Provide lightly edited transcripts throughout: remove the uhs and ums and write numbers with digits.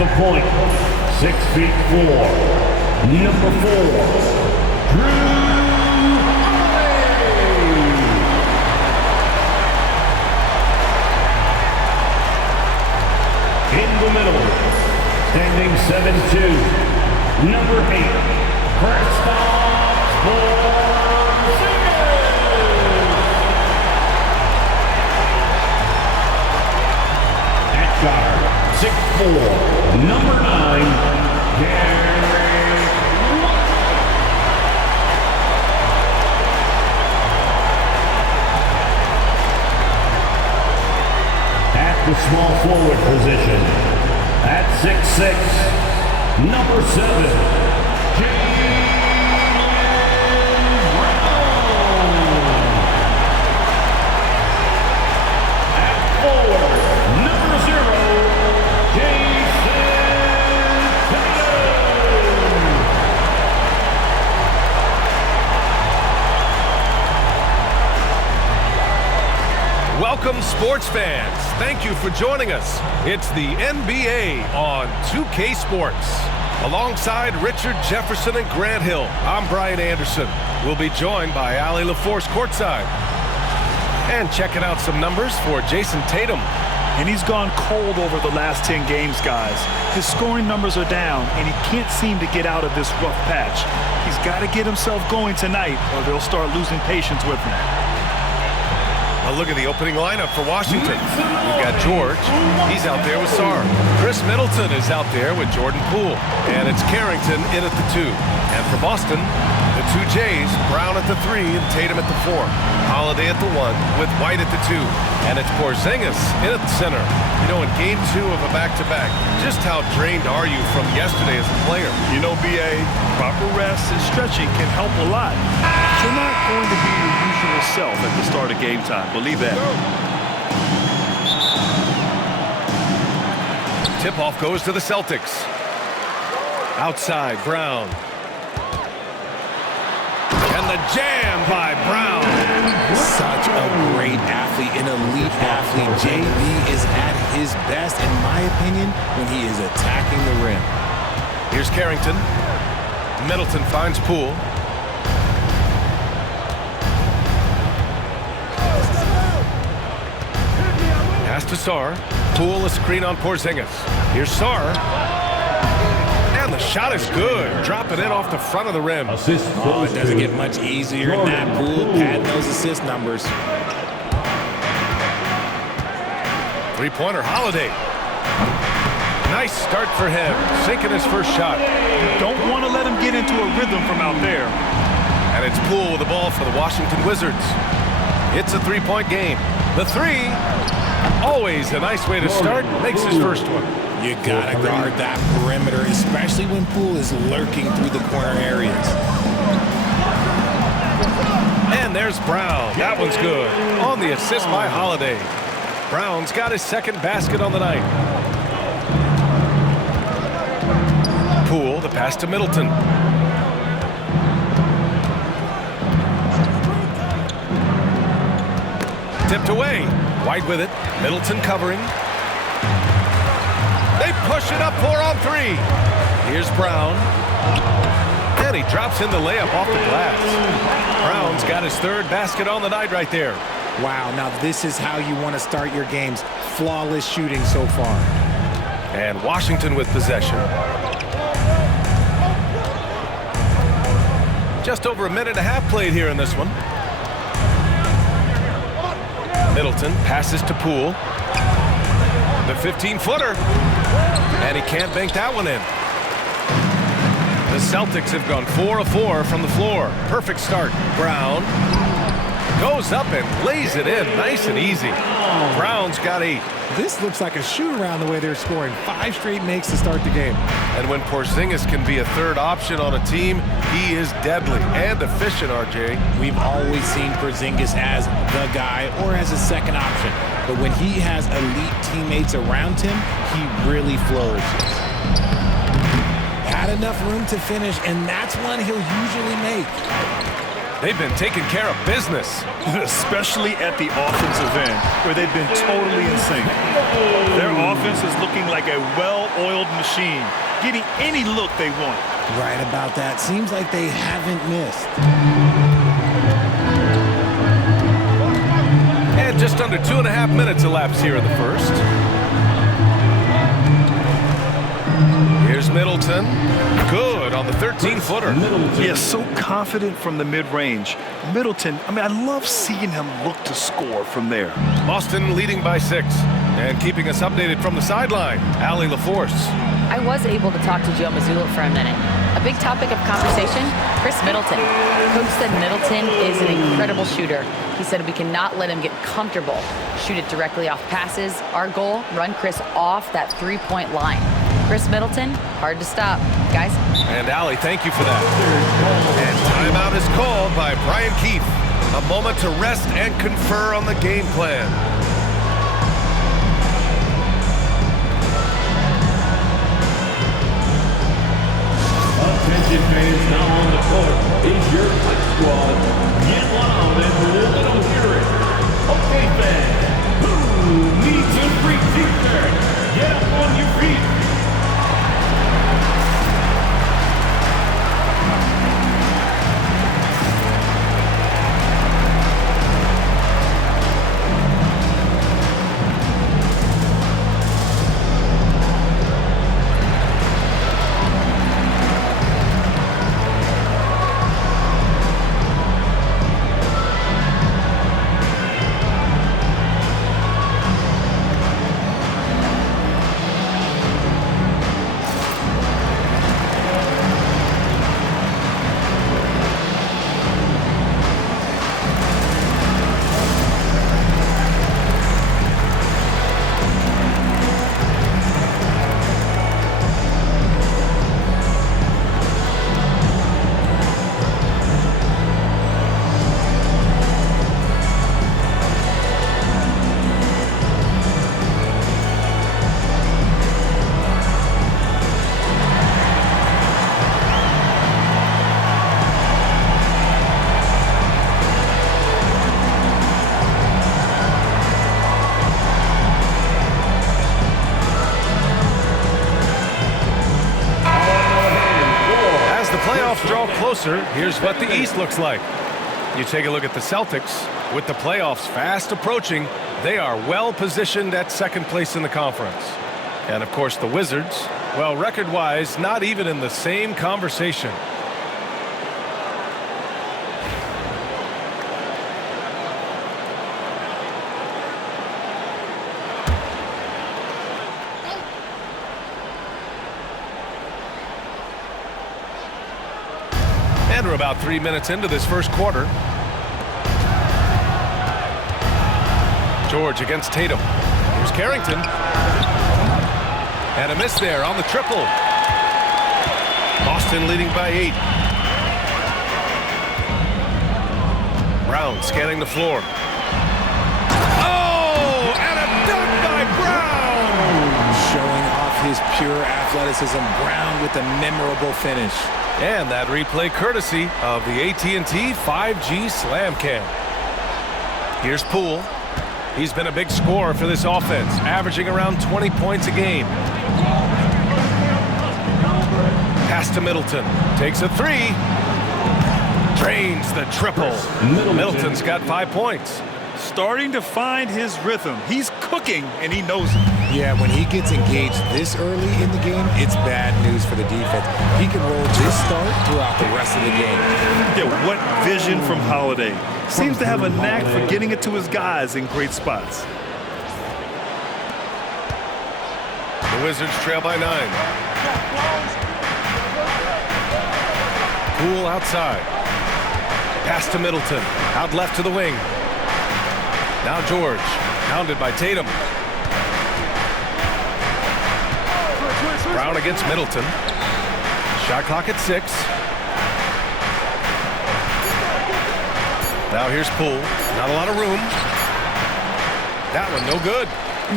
the point, 6'4", number 4, in the middle, standing 7'2", number 8, Khris. At guard, 6'4", number 9, at the small forward position, at 6'6", number 7, Jaylen. At forward, number 0, Jaylen. Welcome, sports fans. Thank you for joining us. It's the NBA on 2K Sports. Alongside Richard Jefferson and Grant Hill, I'm Brian Anderson. We'll be joined by Ali LaForce courtside. And checking out some numbers for Jason Tatum. And he's gone cold over the last 10 games, guys. His scoring numbers are down, and he can't seem to get out of this rough patch. He's got to get himself going tonight, or they'll start losing patience with him. A look at the opening lineup for Washington. We've got George. He's out there with Sarr. Khris Middleton is out there with Jordan Poole. And it's Carrington in at the 2. And for Boston, the 2 Jays, Brown at the 3 and Tatum at the 4. Holiday at the 1 with White at the 2. And it's Porzingis in at the center. You know, in game 2 of a back-to-back, just how drained are you from yesterday as a player? You know, B.A., proper rest and stretching can help a lot. You're not going to be your usual self at the start of game time. Believe that. Tip-off goes to the Celtics. Outside, Brown. And the jam by Brown. Such a great athlete, an elite athlete. JB is at his best, in my opinion, when he is attacking the rim. Here's Carrington. Middleton finds Poole. Pass to Sarr. Poole, a screen on Porzingis. Here's Sarr. And the shot is good. Dropping in off the front of the rim. Oh, it doesn't get much easier than that. Poole padding those assist numbers. Three-pointer, Holiday. Nice start for him. Sinking his first shot. Don't want to let him get into a rhythm from out there. And it's Poole with the ball for the Washington Wizards. It's a three-point game. The 3, always a nice way to start, makes his first one. You gotta guard that perimeter, especially when Poole is lurking through the corner areas. And there's Brown. That one's good. On the assist by Holiday. Brown's got his second basket on the night. Poole, the pass to Middleton. Tipped away. White with it. Middleton covering. They push it up 4 on 3. Here's Brown. And he drops in the layup off the glass. Brown's got his third basket on the night right there. Wow, now this is how you want to start your games. Flawless shooting so far. And Washington with possession. Just over a minute and a half played here in this one. Middleton passes to Poole. The 15-footer. And he can't bank that one in. The Celtics have gone 4 of 4 from the floor. Perfect start. Brown goes up and lays it in nice and easy. Brown's got 8. This looks like a shoot-around the way they're scoring. 5 straight makes to start the game. And when Porzingis can be a third option on a team, he is deadly and efficient, RJ. We've always seen Porzingis as the guy or as a second option. But when he has elite teammates around him, he really flourishes. Had enough room to finish, and that's one he'll usually make. They've been taking care of business. Especially at the offensive end, where they've been totally in sync. Their offense is looking looking like a well-oiled machine, getting any look they want. Right about that. Seems like they haven't missed. And just under 2.5 minutes elapsed here in the first. Here's Middleton. Good on the 13-footer. Yeah, so confident from the mid-range. Middleton, I mean, I love seeing him look to score from there. Boston leading by 6. And keeping us updated from the sideline, Allie LaForce. I was able to talk to Joe Mazzulla for a minute. A big topic of conversation, Khris Middleton. Coach said Middleton is an incredible shooter. He said we cannot let him get comfortable. Shoot it directly off passes. Our goal, run Khris off that three-point line. Khris Middleton, hard to stop. Guys. And Allie, thank you for that. And timeout is called by Brian Keefe. A moment to rest and confer on the game plan. Attention fans, now on the court is your Fight Squad. Get loud and we'll let them hear it. Okay, fans, who needs a free t-shirt? Get up on your feet. Draw closer, here's what the East looks like. You take a look at the Celtics. With the playoffs fast approaching, they are well positioned at second place in the conference. And of course the Wizards, well, record-wise, not even in the same conversation. And we're about 3 minutes into this first quarter. George against Tatum. Here's Carrington. And a miss there on the triple. Boston leading by 8. Brown scanning the floor. Oh, and a dunk by Brown! Showing off his pure athleticism. Brown with a memorable finish. And that replay courtesy of the AT&T 5G Slam Cam. Here's Poole. He's been a big scorer for this offense, averaging around 20 points a game. Pass to Middleton. Takes a 3. Drains the triple. Middleton's got 5 points. Starting to find his rhythm. He's cooking, and he knows it. Yeah, when he gets engaged this early in the game, it's bad news for the defense. He can roll this start throughout the rest of the game. Yeah, what vision from Holiday. Seems to have a knack for getting it to his guys in great spots. The Wizards trail by 9. Poole outside. Pass to Middleton. Out left to the wing. Now George. Pounded by Tatum. Brown against Middleton. Shot clock at 6. Now here's Poole. Not a lot of room. That one no good.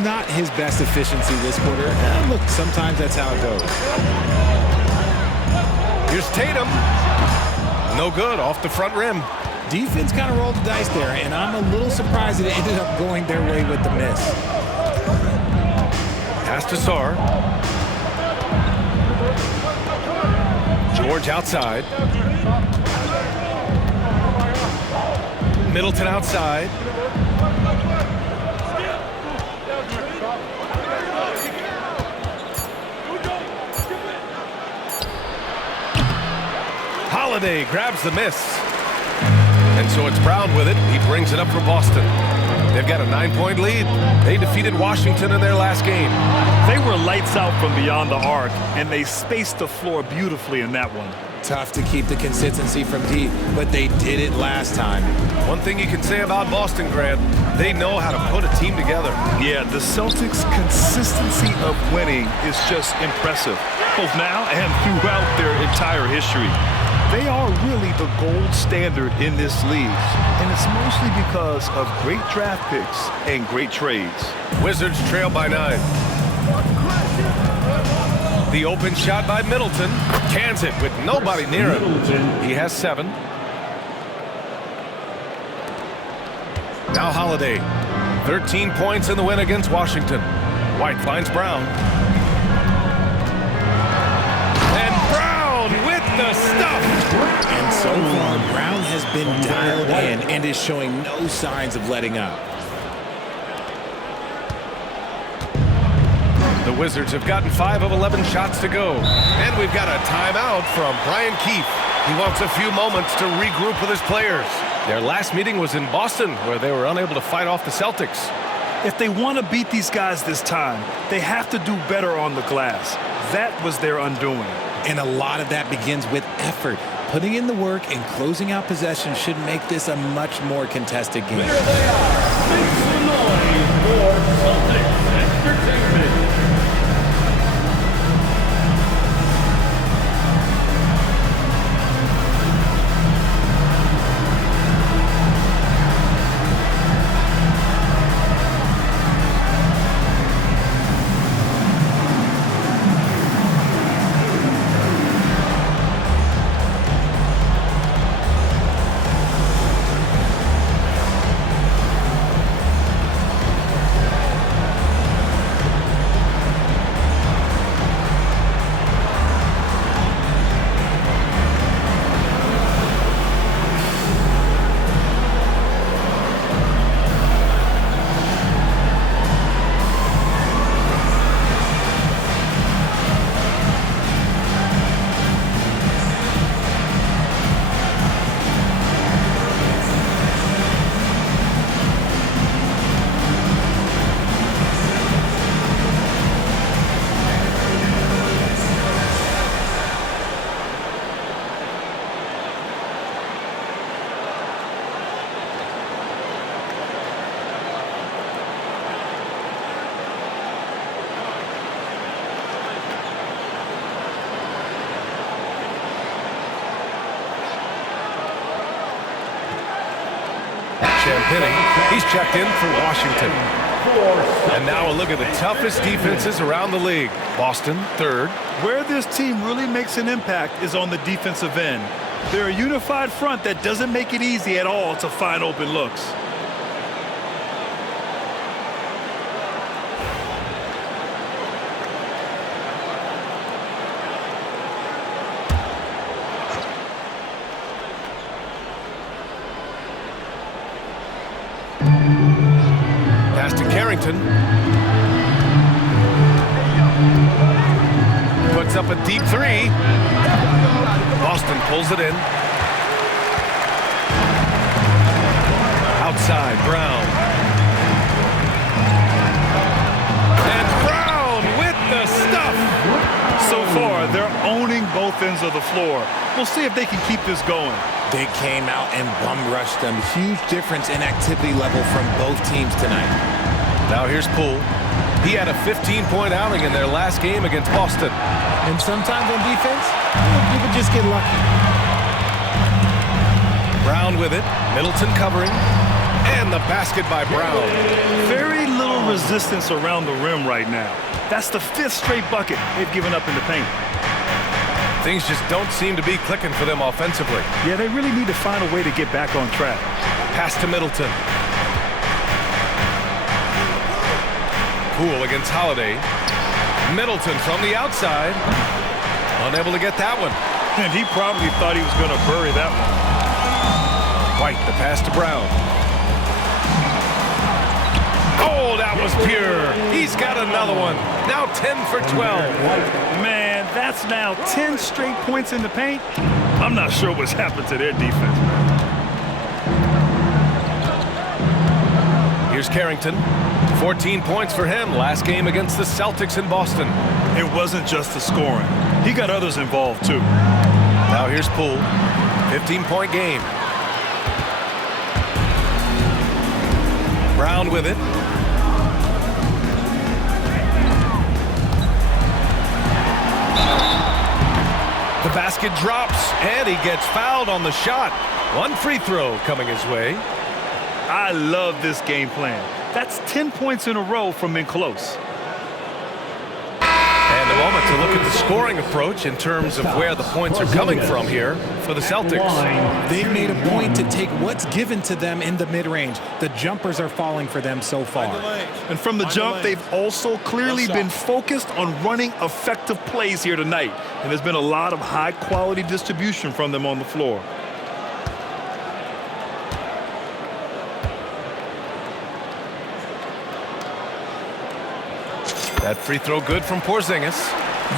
Not his best efficiency this quarter. Look, sometimes that's how it goes. Here's Tatum. No good, off the front rim. Defense kind of rolled the dice there, and I'm a little surprised that it ended up going their way with the miss. Pass pass to Sarr. George outside. Middleton outside. Holiday grabs the miss. And so it's Brown with it. He brings it up for Boston. They've got a 9-point lead. They defeated Washington in their last game. They were lights out from beyond the arc, and they spaced the floor beautifully in that one. Tough to keep the consistency from deep, but they did it last time. One thing you can say about Boston, Grant, they know how to put a team together. Yeah, the Celtics' consistency of winning is just impressive, both now and throughout their entire history. They are really the gold standard in this league, and it's mostly because of great draft picks and great trades. Wizards trail by 9. The open shot by Middleton. Cans it with nobody near him. He has 7. Now Holiday. 13 points in the win against Washington. White finds Brown. And Brown with the stuff. And so far, Brown has been dialed in and is showing no signs of letting up. The Wizards have gotten 5 of 11 shots to go. And we've got a timeout from Brian Keefe. He wants a few moments to regroup with his players. Their last meeting was in Boston, where they were unable to fight off the Celtics. If they want to beat these guys this time, they have to do better on the glass. That was their undoing. And a lot of that begins with effort. Putting in the work and closing out possession should make this a much more contested game. There they are. Make some noise for Celtics Entertainment. He's checked in for Washington. And now a look at the toughest defenses around the league. Boston, 3rd. Where this team really makes an impact is on the defensive end. They're a unified front that doesn't make it easy at all to find open looks. Pass to Carrington. Puts up a deep 3. Boston pulls it in. Outside, Brown. And Brown with the stuff. So far, they're owning both ends of the floor. We'll see if they can keep this going. They came out and bum-rushed them. Huge difference in activity level from both teams tonight. Now here's Poole. He had a 15-point outing in their last game against Boston. And sometimes on defense, you can just get lucky. Brown with it. Middleton covering. And the basket by Brown. Very little resistance around the rim right now. That's the 5th straight bucket they've given up in the paint. Things just don't seem to be clicking for them offensively. Yeah, they really need to find a way to get back on track. Pass to Middleton. Poole against Holiday. Middleton from the outside. Unable to get that one. And he probably thought he was going to bury that one. White, the pass to Brown. Oh, that was pure. He's got another one. Now 10 for 12. Man, that's now 10 straight points in the paint. I'm not sure what's happened to their defense, man. Here's Carrington. 14 points for him last game against the Celtics in Boston. It wasn't just the scoring. He got others involved, too. Now here's Poole. 15-point game. Brown with it. The basket drops, and he gets fouled on the shot. One free throw coming his way. I love this game plan. That's 10 points in a row from in close. And a moment to look at the scoring approach in terms of where the points are coming from here for the Celtics. They've made a point to take what's given to them in the mid-range. The jumpers are falling for them so far. And from the jump, they've also clearly been focused on running effective plays here tonight. And there's been a lot of high-quality distribution from them on the floor. That free throw good from Porzingis.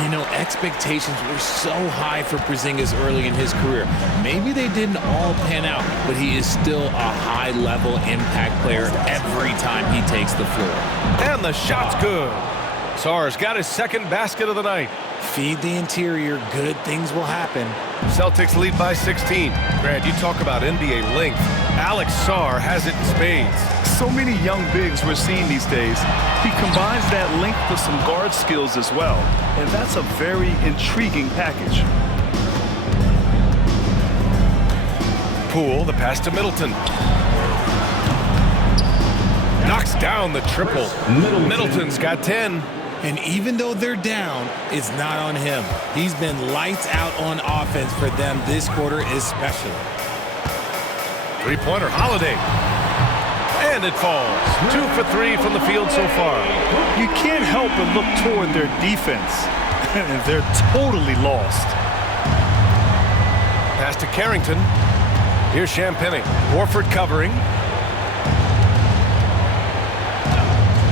You know, expectations were so high for Porzingis early in his career. Maybe they didn't all pan out, but he is still a high-level impact player every time he takes the floor. And the shot's good. Sarr's got his second basket of the night. Feed the interior, good things will happen. Celtics lead by 16. Grant, you talk about NBA length. Alex Sarr has it in spades. So many young bigs we're seeing these days. He combines that length with some guard skills as well. And that's a very intriguing package. Poole, the pass to Middleton. Knocks down the triple. Middleton's got 10. And even though they're down, it's not on him. He's been lights out on offense for them this quarter especially. Three-pointer, Holiday. And it falls. 2 for 3 from the field so far. You can't help but look toward their defense. And they're totally lost. Pass to Carrington. Here's Champagnie. Horford covering.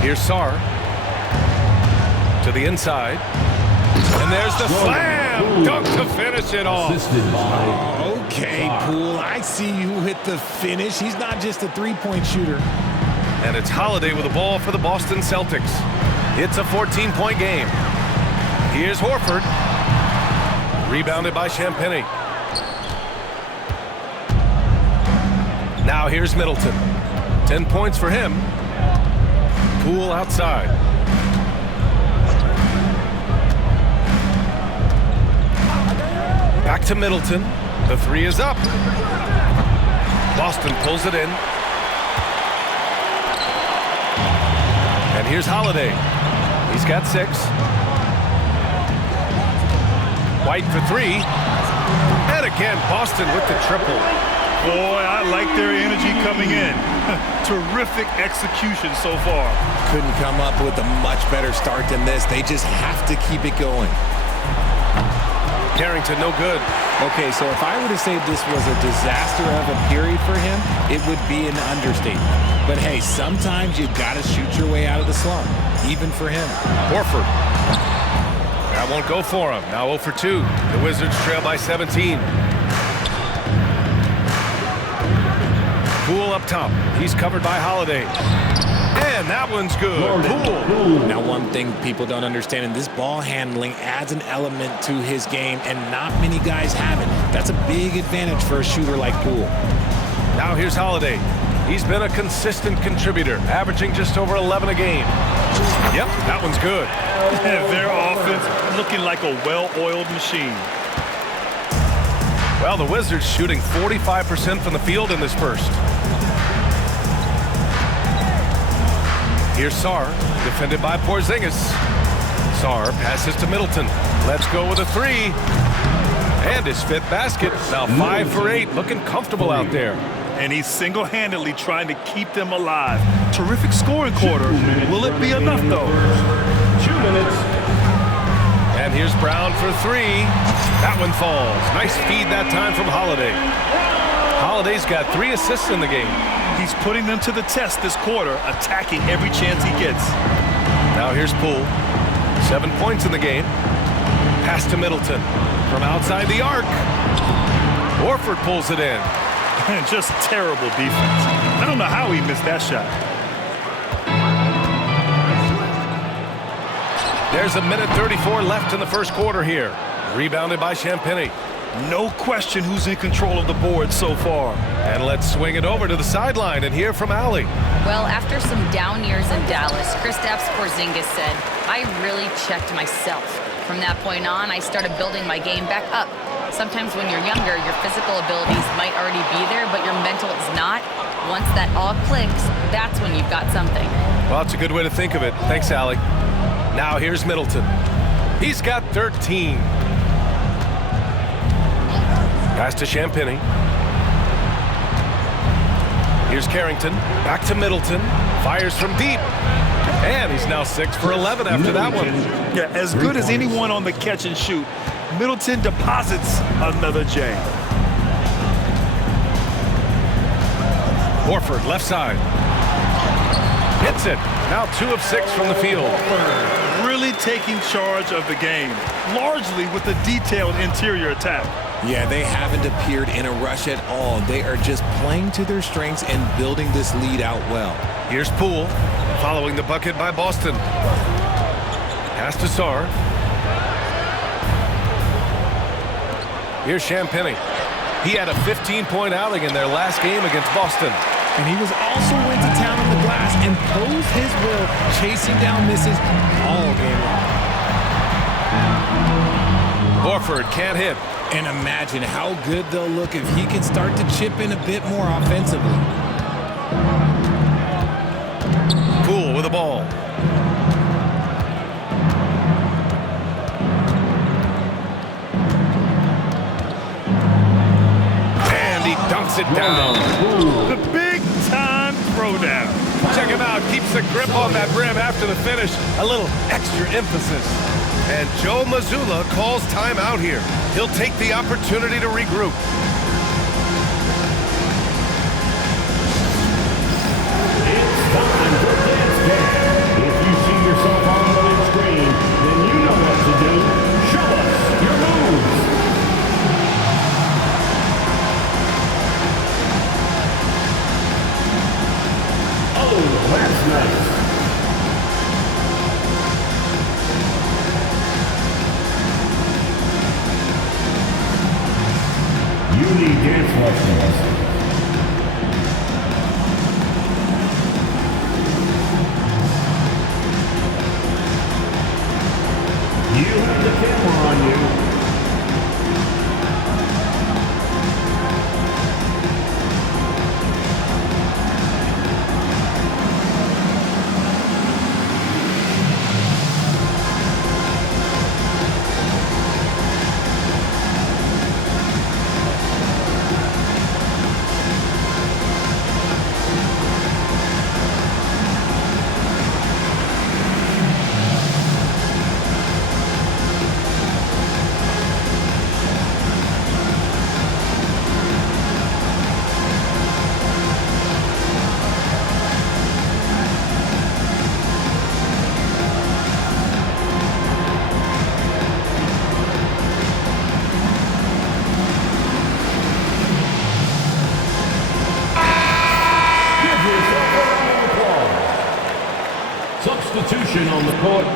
Here's Sarr. To the inside. And there's the slam dunk to finish it off. Okay, Poole, I see you hit the finish. He's not just a three-point shooter. And it's Holiday with the ball for the Boston Celtics. It's a 14-point game. Here's Horford. Rebounded by Champagnie. Now here's Middleton. 10 points for him. Poole outside. Back to Middleton. The three is up. Boston pulls it in. And here's Holiday. He's got 6. White for 3. And again, Boston with the triple. Boy, I like their energy coming in. Terrific execution so far. Couldn't come up with a much better start than this. They just have to keep it going. Carrington, no good. Okay, so if I were to say this was a disaster of a period for him, it would be an understatement. But hey, sometimes you got to shoot your way out of the slump, even for him. Horford. That won't go for him. Now 0 for 2. The Wizards trail by 17. Poole up top. He's covered by Holiday. And that one's good. Poole. Now, one thing people don't understand, and this ball handling adds an element to his game, and not many guys have it. That's a big advantage for a shooter like Poole. Now here's Holiday. He's been a consistent contributor, averaging just over 11 a game. Yep, that one's good. Their offense looking like a well-oiled machine. Well, the Wizards shooting 45% from the field in this first. Here's Sarr, defended by Porzingis. Sarr passes to Middleton. Let's go with a 3. And his 5th basket. Now 5 for 8, looking comfortable out there. And he's single-handedly trying to keep them alive. Terrific scoring quarter. Will it be enough, though? 2 minutes. Brown for three. That one falls. Nice feed that time from Holiday. Holiday's got 3 assists in the game. He's putting them to the test this quarter, attacking every chance he gets. Now here's Poole. 7 points in the game. Pass to Middleton from outside the arc. Horford pulls it in. Just terrible defense. I don't know how he missed that shot. There's a minute 34 left in the first quarter here. Rebounded by Champagnie. No question who's in control of the board so far. And let's swing it over to the sideline and hear from Allie. Well, after some down years in Dallas, Kristaps Porzingis said, I really checked myself. From that point on, I started building my game back up. Sometimes when you're younger, your physical abilities might already be there, but your mental is not. Once that all clicks, that's when you've got something. Well, that's a good way to think of it. Thanks, Allie. Now here's Middleton. He's got 13. Pass to Champagnie. Here's Carrington. Back to Middleton. Fires from deep. And he's now 6 for 11 after that one. Yeah, as good as anyone on the catch and shoot, Middleton deposits another J. Horford, left side. Hits it. Now 2 of 6 from the field. Really taking charge of the game, largely with a detailed interior attack. Yeah, they haven't appeared in a rush at all. They are just playing to their strengths and building this lead out well. Here's Poole, following the bucket by Boston. Pass to Sarr. Here's Champagnie. He had a 15-point outing in their last game against Boston. And he was also went to town on the glass and posed his will, chasing down misses all game long. Horford can't hit. And imagine how good they'll look if he can start to chip in a bit more offensively. Poole with the ball. And he dunks it down. The big-time throwdown. Check him out. Keeps the grip on that rim after the finish. A little extra emphasis. And Joe Mazzulla calls timeout here. He'll take the opportunity to regroup. It's time for Dance Jam. If you see yourself on the big screen, then you know what to do. Show us your moves. Oh, that's nice. You need dance lessons. You have the camera on you. Substitution on the court.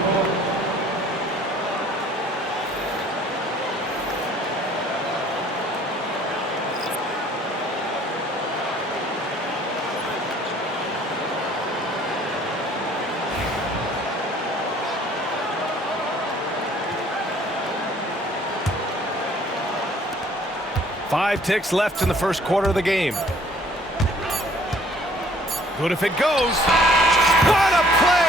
Five ticks left in the first quarter of the game. Good if it goes. What a play!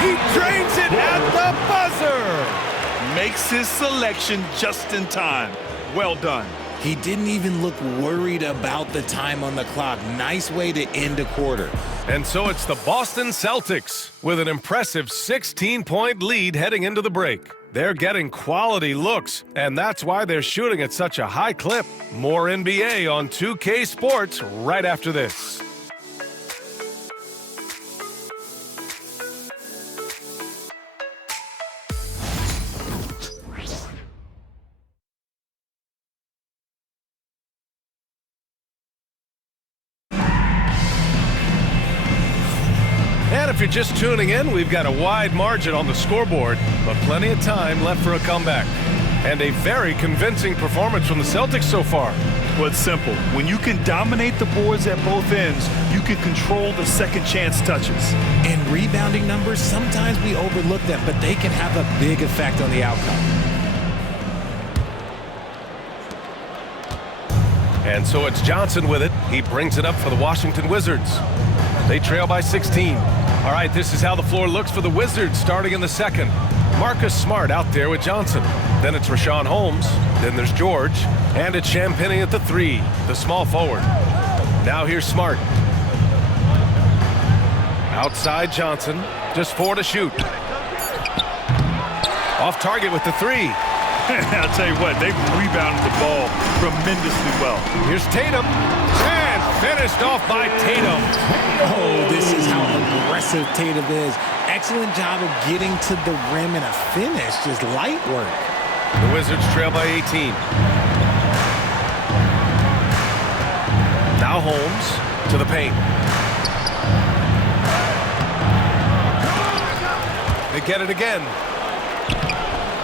He drains it at the buzzer! Makes his selection just in time. Well done. He didn't even look worried about the time on the clock. Nice way to end a quarter. And so it's the Boston Celtics with an impressive 16-point lead heading into the break. They're getting quality looks, and that's why they're shooting at such a high clip. More NBA on 2K Sports right after this. And if you're just tuning in, we've got a wide margin on the scoreboard, but plenty of time left for a comeback. And a very convincing performance from the Celtics so far. Well, it's simple. When you can dominate the boards at both ends, you can control the second chance touches. And rebounding numbers, sometimes we overlook them, but they can have a big effect on the outcome. And so it's Johnson with it. He brings it up for the Washington Wizards. They trail by 16. All right, this is how the floor looks for the Wizards starting in the second. Marcus Smart out there with Johnson. Then it's Rashawn Holmes. Then there's George. And it's Champagnie at the 3, the small forward. Now here's Smart. Outside Johnson. Just 4 to shoot. Off target with the 3. I'll tell you what, they've rebounded the ball tremendously well. Here's Tatum. And finished off by Tatum. Oh, this is how aggressive Tatum is. Excellent job of getting to the rim and a finish. Just light work. The Wizards trail by 18. Now Holmes to the paint. They get it again.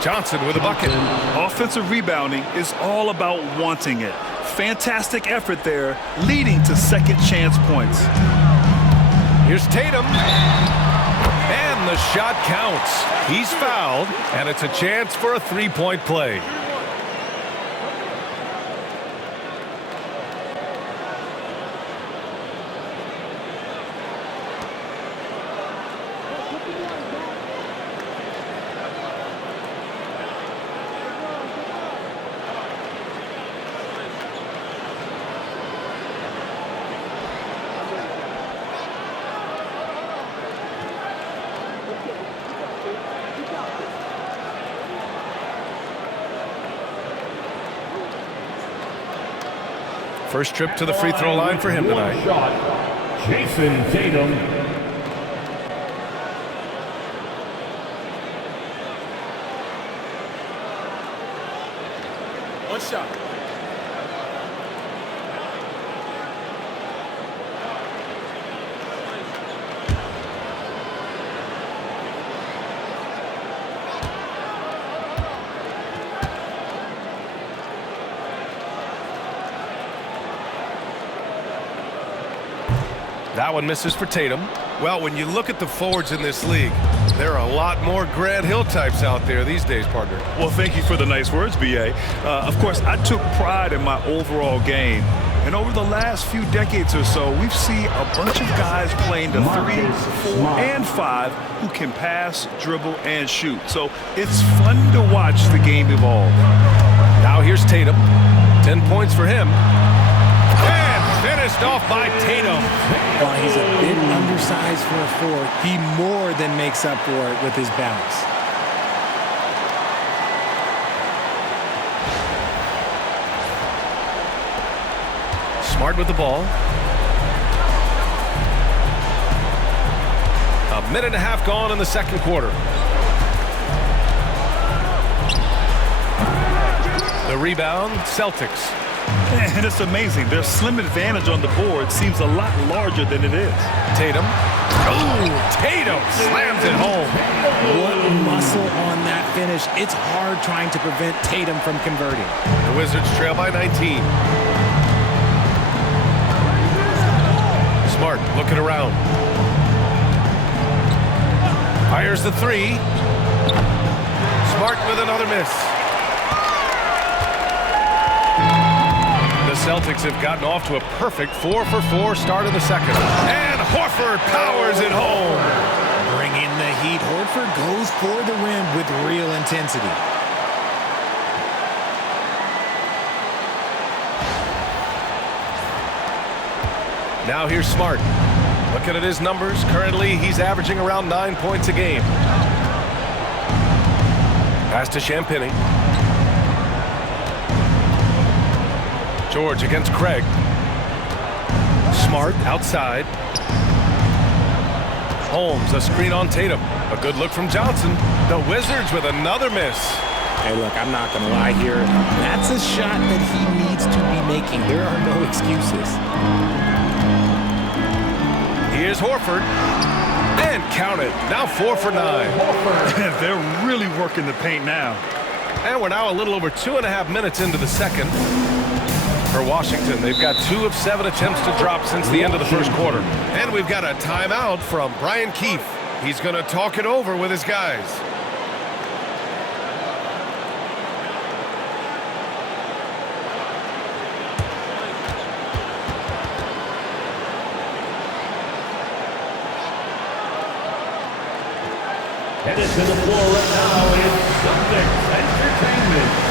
Johnson with a bucket. Offensive rebounding is all about wanting it. Fantastic effort there, leading to second chance points. Here's Tatum. And the shot counts. He's fouled, and it's a chance for a three-point play. First trip to the free throw line for him tonight. Shot, Jason Tatum. One shot. That one misses for Tatum. Well, when you look at the forwards in this league, there are a lot more Grant Hill types out there these days, partner. Well, thank you for the nice words, B.A. Of course, I took pride in my overall game. And over the last few decades or so, we've seen a bunch of guys playing the 3, 4, and 5 who can pass, dribble, and shoot. So it's fun to watch the game evolve. Now here's Tatum. 10 points for him. Finished off by Tatum. While he's a bit undersized for a 4, he more than makes up for it with his bounce. Smart with the ball. A minute and a half gone in the second quarter. The rebound, Celtics. And it's amazing. Their slim advantage on the board seems a lot larger than it is. Tatum. Oh, Tatum slams it home. What muscle on that finish. It's hard trying to prevent Tatum from converting. The Wizards trail by 19. Smart looking around. Fires the 3. Smart with another miss. The Celtics have gotten off to a perfect 4-for-4 start in the second. And Horford powers it home. Bring in the heat. Horford goes for the rim with real intensity. Now here's Smart. Looking at his numbers, currently he's averaging around 9 points a game. Pass to Champagny. George against Craig. Smart outside. Holmes, a screen on Tatum. A good look from Johnson. The Wizards with another miss. Hey, look, I'm not going to lie here. That's a shot that he needs to be making. There are no excuses. Here's Horford. And count it. Now 4 for 9. They're really working the paint now. And we're now a little over 2.5 minutes into the second. For Washington, they've got 2 of 7 attempts to drop since the end of the first quarter. And we've got a timeout from Brian Keefe. He's going to talk it over with his guys. Headed to the floor right now is Celtics Entertainment.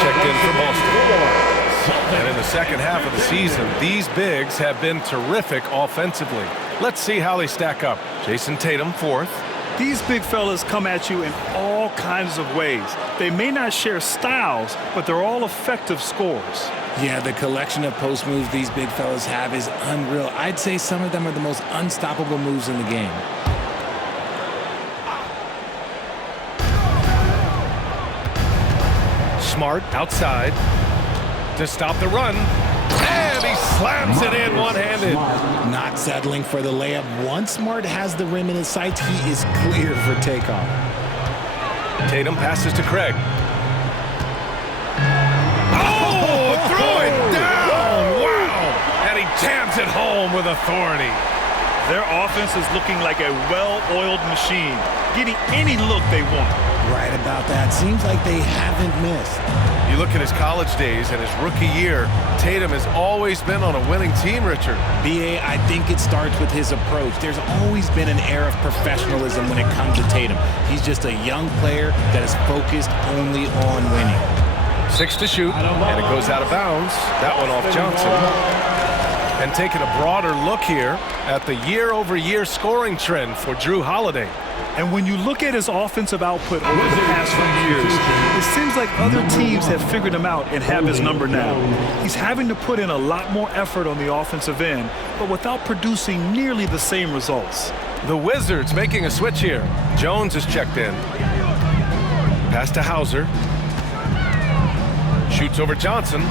Checked in for Boston. And in the second half of the season, these bigs have been terrific offensively. Let's see how they stack up. Jason Tatum, 4th. These big fellas come at you in all kinds of ways. They may not share styles, but they're all effective scorers. Yeah, the collection of post moves these big fellas have is unreal. I'd say some of them are the most unstoppable moves in the game. Smart outside to stop the run. And he slams it in one-handed. Not settling for the layup. Once Smart has the rim in his sights, he is clear for takeoff. Tatum passes to Craig. Oh, throw it down! Wow! And he jams it home with authority. Their offense is looking like a well-oiled machine, getting any look they want. Right about that. Seems like they haven't missed. You look at his college days and his rookie year, Tatum has always been on a winning team, Richard. B.A., I think it starts with his approach. There's always been an air of professionalism when it comes to Tatum. He's just a young player that is focused only on winning. 6 to shoot, and it goes out of bounds. That one off Johnson. And taking a broader look here at the year-over-year scoring trend for Drew Holiday. And when you look at his offensive output over the past few years, it seems like other teams have figured him out and have his number now. He's having to put in a lot more effort on the offensive end, but without producing nearly the same results. The Wizards making a switch here. Jones is checked in. Pass to Hauser. Shoots over Johnson.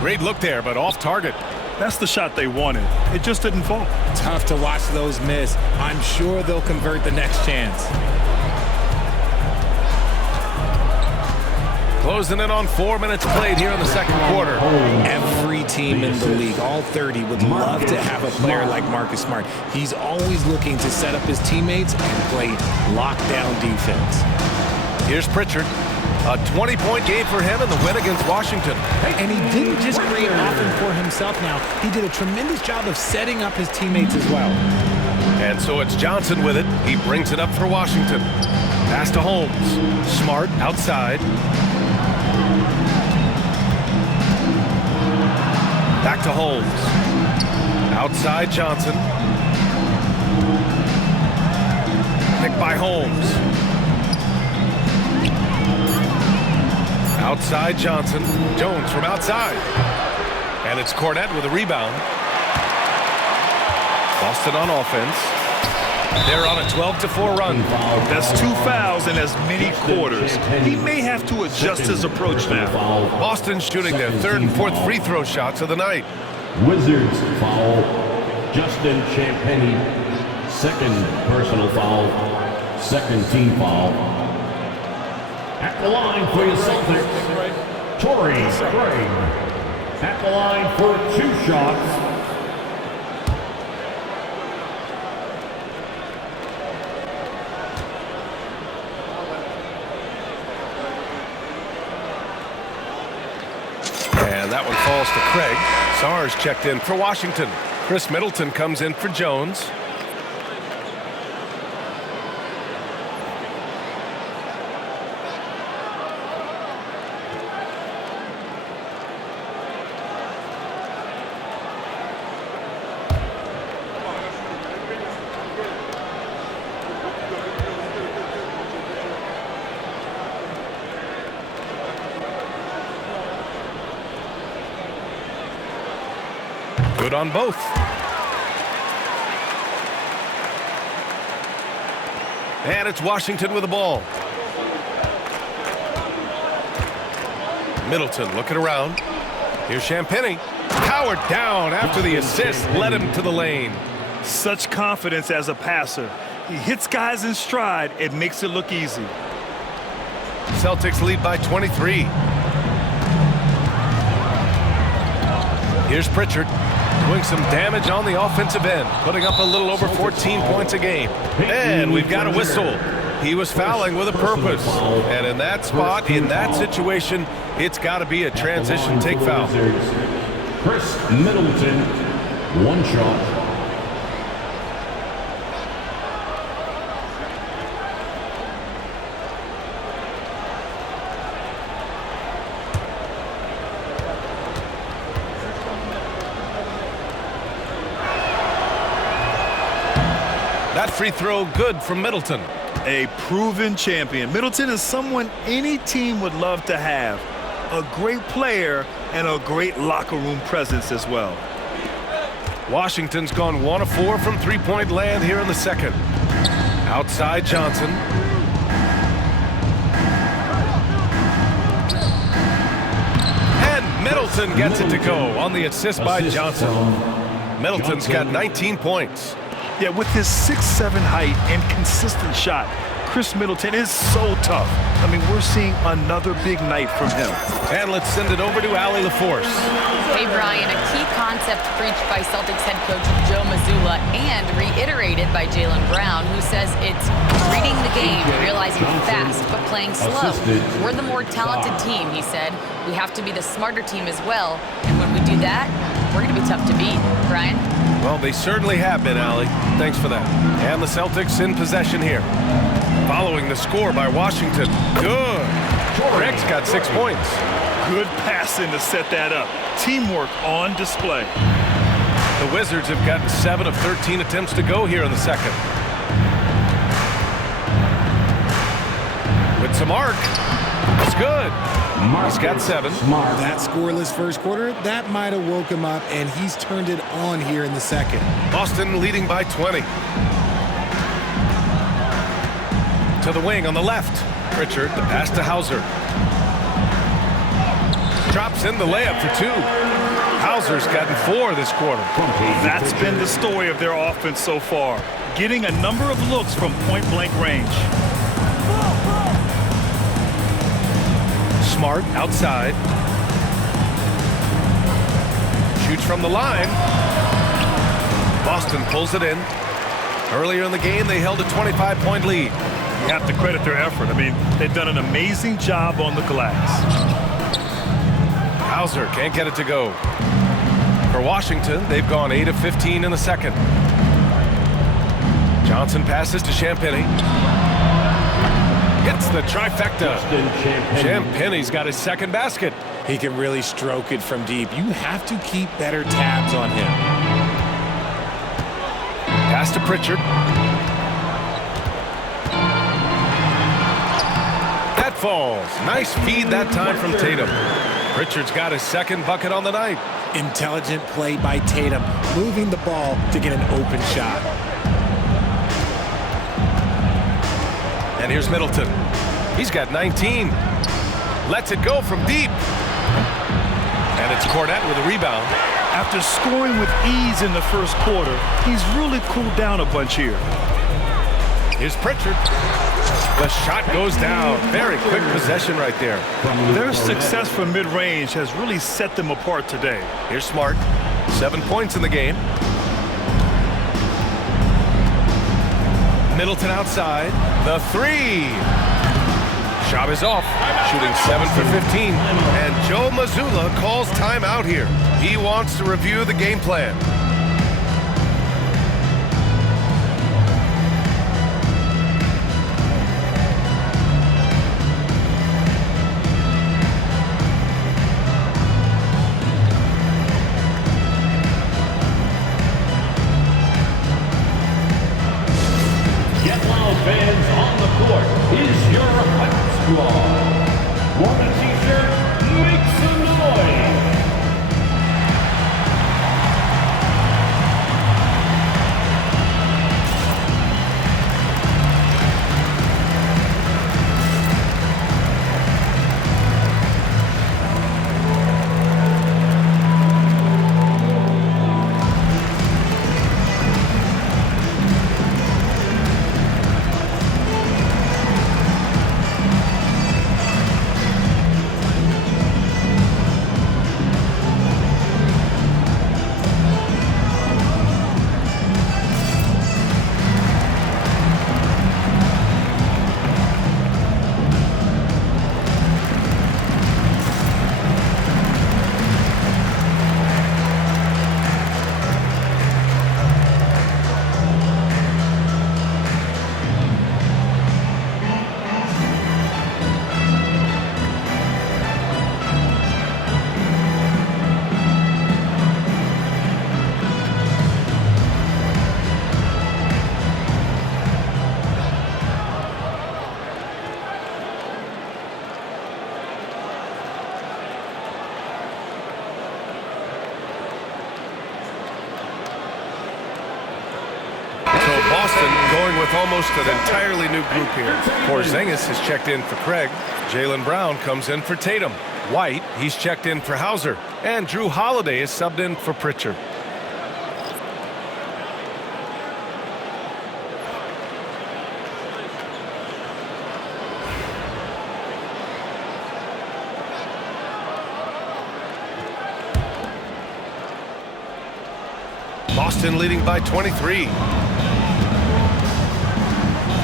Great look there, but off target. That's the shot they wanted. It just didn't fall. Tough to watch those miss. I'm sure they'll convert the next chance. Closing in on 4 minutes played here in the second quarter. Every team in the league, all 30, would love to have a player like Marcus Smart. He's always looking to set up his teammates and play lockdown defense. Here's Pritchard. A 20-point game for him in the win against Washington. And he didn't just create offense for himself now. He did a tremendous job of setting up his teammates as well. And so it's Johnson with it. He brings it up for Washington. Pass to Holmes. Smart outside. back to Holmes. Outside Johnson. Picked by Holmes. Outside Johnson. Jones from outside. And it's Cornette with a rebound. Boston on offense. They're on a 12-4 run. That's 2 fouls in as many quarters. He may have to adjust his approach now. Boston shooting their 3rd and 4th free throw shots of the night. Wizards foul. Justin Champagnie, 2nd personal foul, 2nd team foul. At the line for your Celtics, Torrey Craig. At the line for 2 shots. And that one falls to Craig. Sarge checked in for Washington. Khris Middleton comes in for Jones. Good on both. And it's Washington with the ball. Middleton looking around. Here's Champagnie. Powered down after the assist. Led him to the lane. Such confidence as a passer. He hits guys in stride. It makes it look easy. Celtics lead by 23. Here's Pritchard. Doing some damage on the offensive end, putting up a little over 14 points a game. And we've got a whistle. He was fouling with a purpose. And in that spot, in that situation, it's got to be a transition take foul. Khris Middleton, 1 shot. That free throw good from Middleton. A proven champion. Middleton is someone any team would love to have. A great player and a great locker room presence as well. Washington's gone 1 of 4 from three-point land here in the second. Outside Johnson. And Middleton gets it to go on the assist by Johnson. Middleton's got 19 points. Yeah, with his 6'7" height and consistent shot, Khris Middleton is so tough. I mean, we're seeing another big night from him. And let's send it over to Allie LaForce. Hey, Brian, a key concept preached by Celtics head coach Joe Mazzulla and reiterated by Jaylen Brown, who says it's reading the game, realizing fast, but playing slow. We're the more talented team, he said. We have to be the smarter team as well. And when we do that, we're going to be tough to beat. Brian? Well, they certainly have been, Allie. Thanks for that. And the Celtics in possession here. Following the score by Washington. Good. Craig's got 6 points. Good passing to set that up. Teamwork on display. The Wizards have gotten 7 of 13 attempts to go here in the second. With some arc. That's good. He's got 7. That scoreless first quarter, that might have woke him up, and he's turned it on here in the second. Boston leading by 20. To the wing on the left. Pritchard, the pass to Hauser. Drops in the layup for 2. Hauser's gotten 4 this quarter. That's been the story of their offense so far. Getting a number of looks from point-blank range. Smart outside. Shoots from the line. Boston pulls it in. Earlier in the game, they held a 25-point lead. You have to credit their effort. I mean, they've done an amazing job on the glass. Hauser can't get it to go. For Washington, they've gone 8 of 15 in the second. Johnson passes to Champagnie. Hits the trifecta. Champagnie's got his second basket. He can really stroke it from deep. You have to keep better tabs on him. Pass to Pritchard. That falls. Nice feed that time from Tatum. Pritchard's got his second bucket on the night. Intelligent play by Tatum, moving the ball to get an open shot. And here's Middleton. He's got 19. Lets it go from deep. And it's Cornette with a rebound. After scoring with ease in the first quarter, he's really cooled down a bunch here. Here's Pritchard. The shot goes down. Very quick possession right there. Their success from mid-range has really set them apart today. Here's Smart. 7 points in the game. Middleton outside. The three. Shot is off. Shooting 7 for 15. And Joe Mazzulla calls timeout here. He wants to review the game plan. Get loud, fans. On the court is your hype squad. Want a t-shirt? Make some noise. Boston going with almost an entirely new group here. Porzingis has checked in for Craig. Jaylen Brown comes in for Tatum. White, he's checked in for Hauser. And Drew Holiday is subbed in for Pritchard. Boston leading by 23.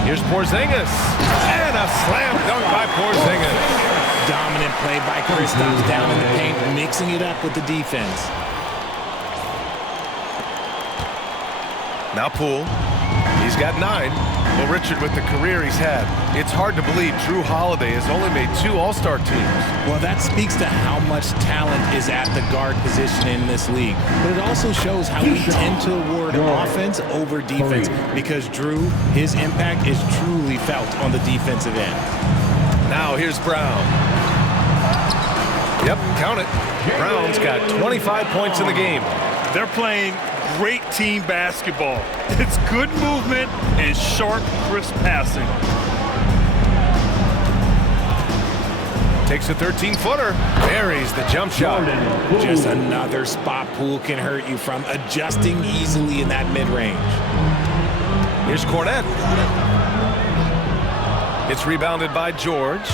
Here's Porzingis. And a slam dunk by Porzingis. Dominant play by Khris down in the paint, mixing it up with the defense. Now Poole. He's got 9. Well, Richard, with the career he's had, it's hard to believe Drew Holiday has only made 2 All-Star teams. Well, that speaks to how much talent is at the guard position in this league. But it also shows how we tend to award offense over defense, because Drew, his impact is truly felt on the defensive end. Now here's Brown. Yep, count it. Brown's got 25 points in the game. They're playing great team basketball. It's good movement and sharp, crisp passing. Takes a 13-footer. Buries the jump shot. Just another spot Poole can hurt you from, adjusting easily in that mid-range. Here's Cornette. It's rebounded by George.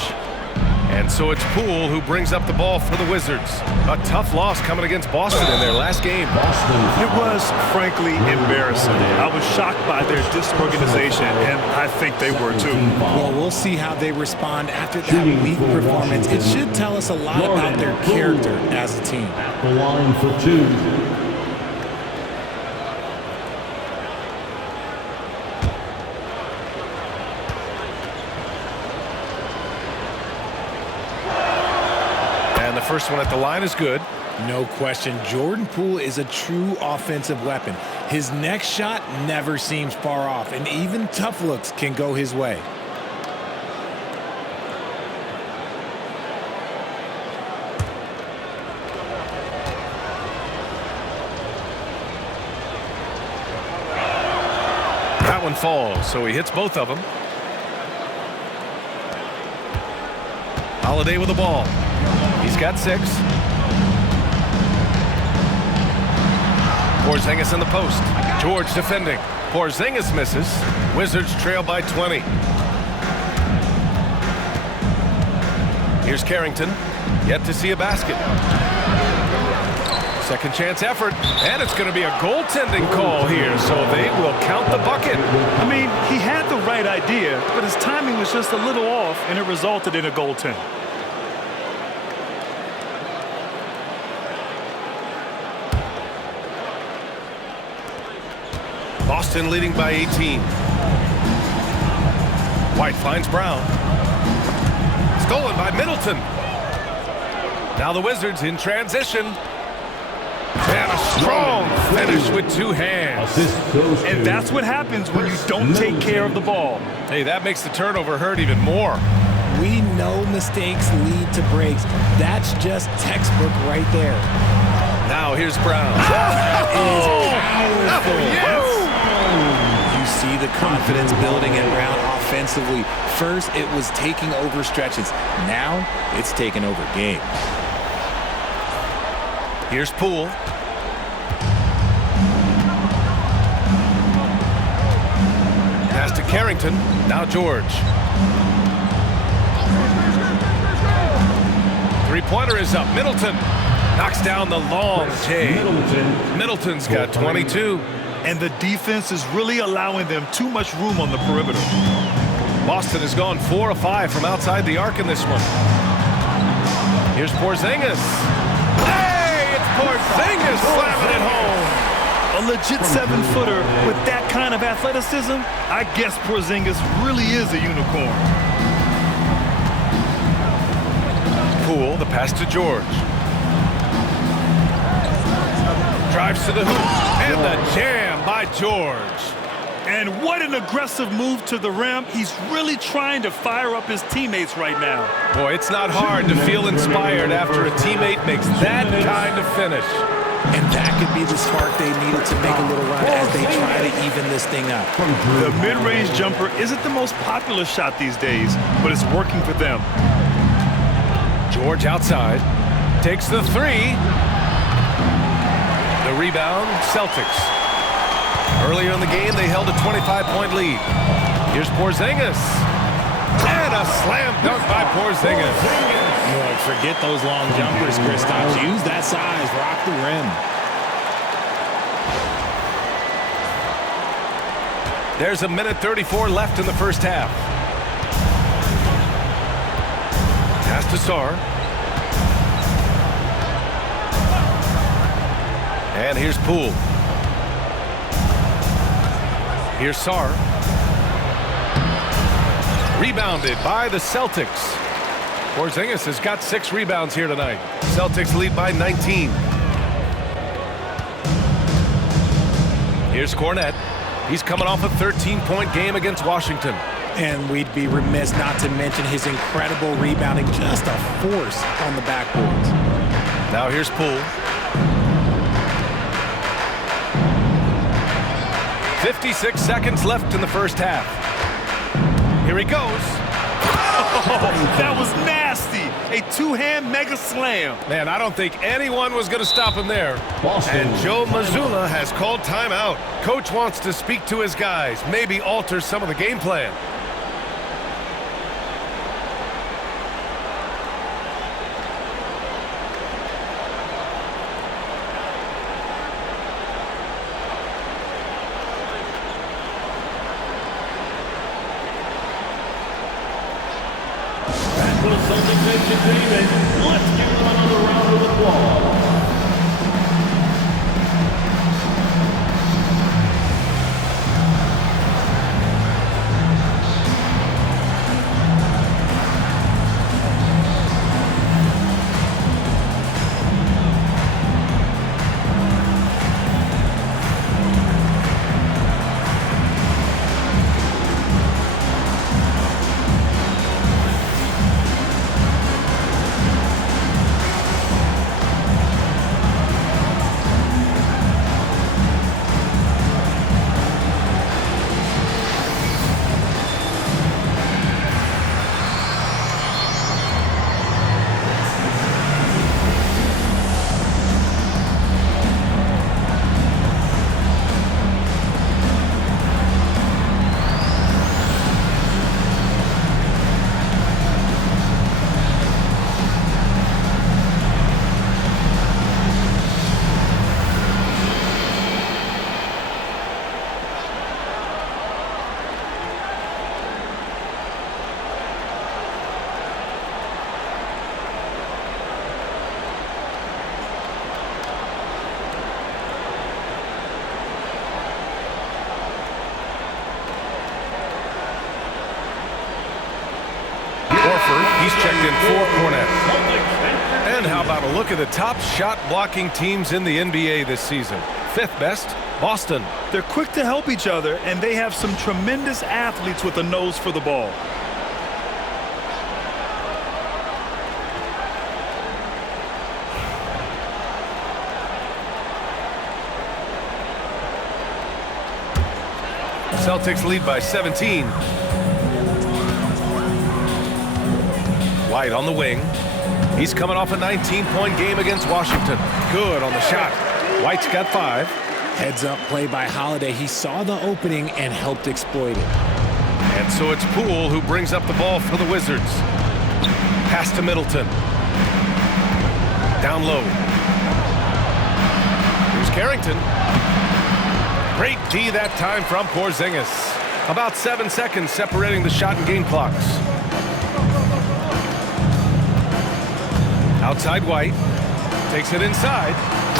And so it's Poole who brings up the ball for the Wizards. A tough loss coming against Boston in their last game. It was, frankly, embarrassing. I was shocked by their disorganization, and I think they were too. Well, we'll see how they respond after that weak performance. It should tell us a lot about their character as a team. The line for 2. first one at the line is good. No question, Jordan Poole is a true offensive weapon. His next shot never seems far off, and even tough looks can go his way. That one falls, so he hits both of them. Holiday with the ball. He's got 6. Porzingis in the post. George defending. Porzingis misses. Wizards trail by 20. Here's Carrington. Yet to see a basket. Second chance effort. And it's going to be a goaltending call here, so they will count the bucket. I mean, he had the right idea, but his timing was just a little off, and it resulted in a goaltend. Boston leading by 18. White finds Brown. Stolen by Middleton. Now the Wizards in transition. And a strong finish with 2 hands. And that's what happens when you don't take care of the ball. Hey, that makes the turnover hurt even more. We know mistakes lead to breaks. That's just textbook right there. Now here's Brown. That is powerful. You see the confidence building in Brown offensively. First, it was taking over stretches. Now, it's taking over games. Here's Poole. Pass to Carrington. Now George. Three-pointer is up. Middleton knocks down the long J. Middleton's got 22. And the defense is really allowing them too much room on the perimeter. Boston has gone 4 of 5 from outside the arc in this one. Here's Porzingis. Hey, it's Porzingis slamming it home. A legit 7-footer with that kind of athleticism, I guess Porzingis really is a unicorn. Poole, the pass to George. Drives to the hoop, and the jam by George. And what an aggressive move to the rim. He's really trying to fire up his teammates right now. Boy, it's not hard to feel inspired after a teammate makes that kind of finish. And that could be the spark they needed to make a little run as they try to even this thing up. The mid-range jumper isn't the most popular shot these days, but it's working for them. George outside, takes the 3. The rebound, Celtics. Earlier in the game, they held a 25-point lead. Here's Porzingis. And a slam dunk by Porzingis. Boy, forget those long jumpers, Khris. Use that size, rock the rim. There's a minute 34 left in the first half. Pass to Sarr. And here's Poole. Here's Sarr. Rebounded by the Celtics. Porzingis has got 6 rebounds here tonight. Celtics lead by 19. Here's Cornette. He's coming off a 13-point game against Washington. And we'd be remiss not to mention his incredible rebounding. Just a force on the backboards. Now here's Poole. 56 seconds left in the first half. Here he goes. Oh, that was nasty. A 2-hand mega slam. Man, I don't think anyone was going to stop him there. And Joe Mazzulla has called timeout. Coach wants to speak to his guys, maybe alter some of the game plan. Let's give them another round of applause. in for Cornette. And how about a look at the top shot blocking teams in the NBA this season? 5th best, Boston. They're quick to help each other, and they have some tremendous athletes with a nose for the ball. Celtics lead by 17. White on the wing. He's coming off a 19-point game against Washington. Good on the shot. White's got 5. Heads up play by Holiday. He saw the opening and helped exploit it. And so it's Poole who brings up the ball for the Wizards. Pass to Middleton. Down low. Here's Carrington. Great D that time from Porzingis. About 7 seconds separating the shot and game clocks. Outside White. Takes it inside.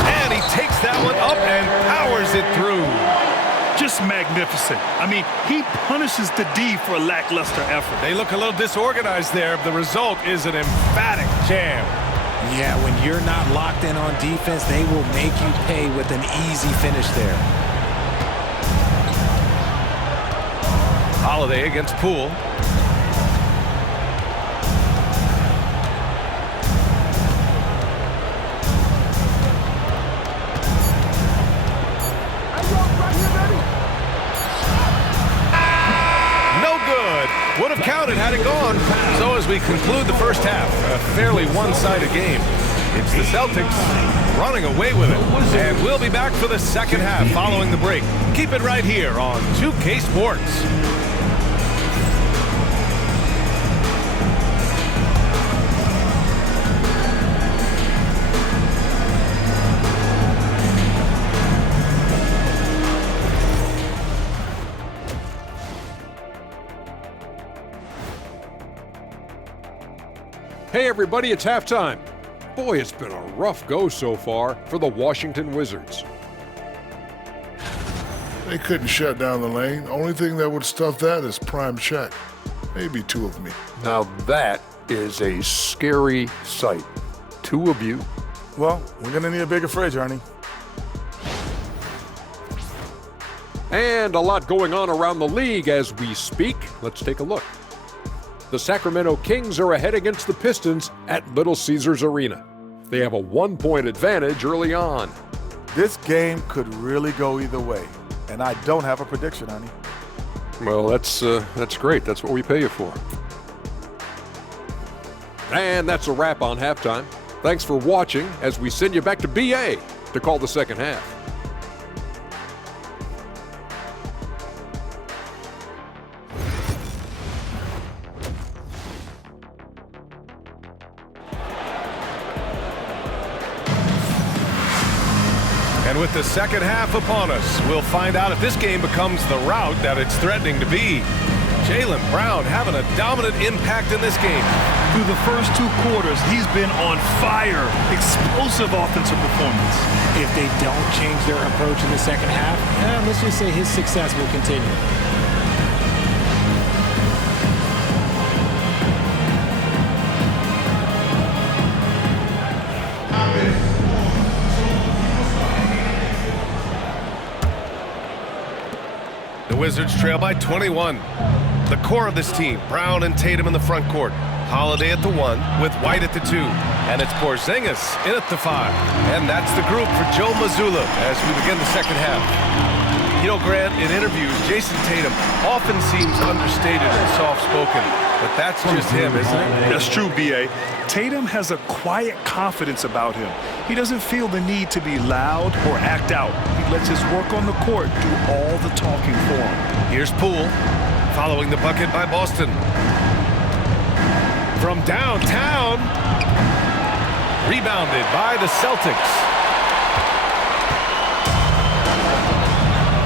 And he takes that one up and powers it through. Just magnificent. I mean, he punishes the D for a lackluster effort. They look a little disorganized there. The result is an emphatic jam. Yeah, when you're not locked in on defense, they will make you pay with an easy finish there. Holiday against Poole. No good. Would have counted had it gone. So as we conclude the first half, a fairly one-sided game. It's the Celtics running away with it. And we'll be back for the second half following the break. Keep it right here on 2K Sports. Hey everybody, it's halftime. Boy, it's been a rough go so far for the Washington Wizards. They couldn't shut down the lane. Only thing that would stuff that is prime check. Maybe 2 of me. Now that is a scary sight. 2 of you. Well, we're gonna need a bigger fridge, Ernie. And a lot going on around the league as we speak. Let's take a look. The Sacramento Kings are ahead against the Pistons at Little Caesars Arena. They have a 1-point advantage early on. This game could really go either way, and I don't have a prediction, Ernie. Well, that's great. That's what we pay you for. And that's a wrap on halftime. Thanks for watching as we send you back to BA to call the second half. And with the second half upon us, we'll find out if this game becomes the rout that it's threatening to be. Jaylen Brown having a dominant impact in this game. Through the first 2 quarters, he's been on fire. Explosive offensive performance. If they don't change their approach in the second half, let's just say his success will continue. The Wizards trail by 21. The core of this team, Brown and Tatum in the front court. Holiday at the 1 with White at the 2. And it's Porzingis in at the 5. And that's the group for Joe Mazzulla as we begin the second half. You know, Grant, in interviews, Jason Tatum often seems understated and soft-spoken. But that's just him, isn't it? That's true, B.A. Tatum has a quiet confidence about him. He doesn't feel the need to be loud or act out. He lets his work on the court do all the talking for him. Here's Poole, following the bucket by Boston. From downtown, rebounded by the Celtics.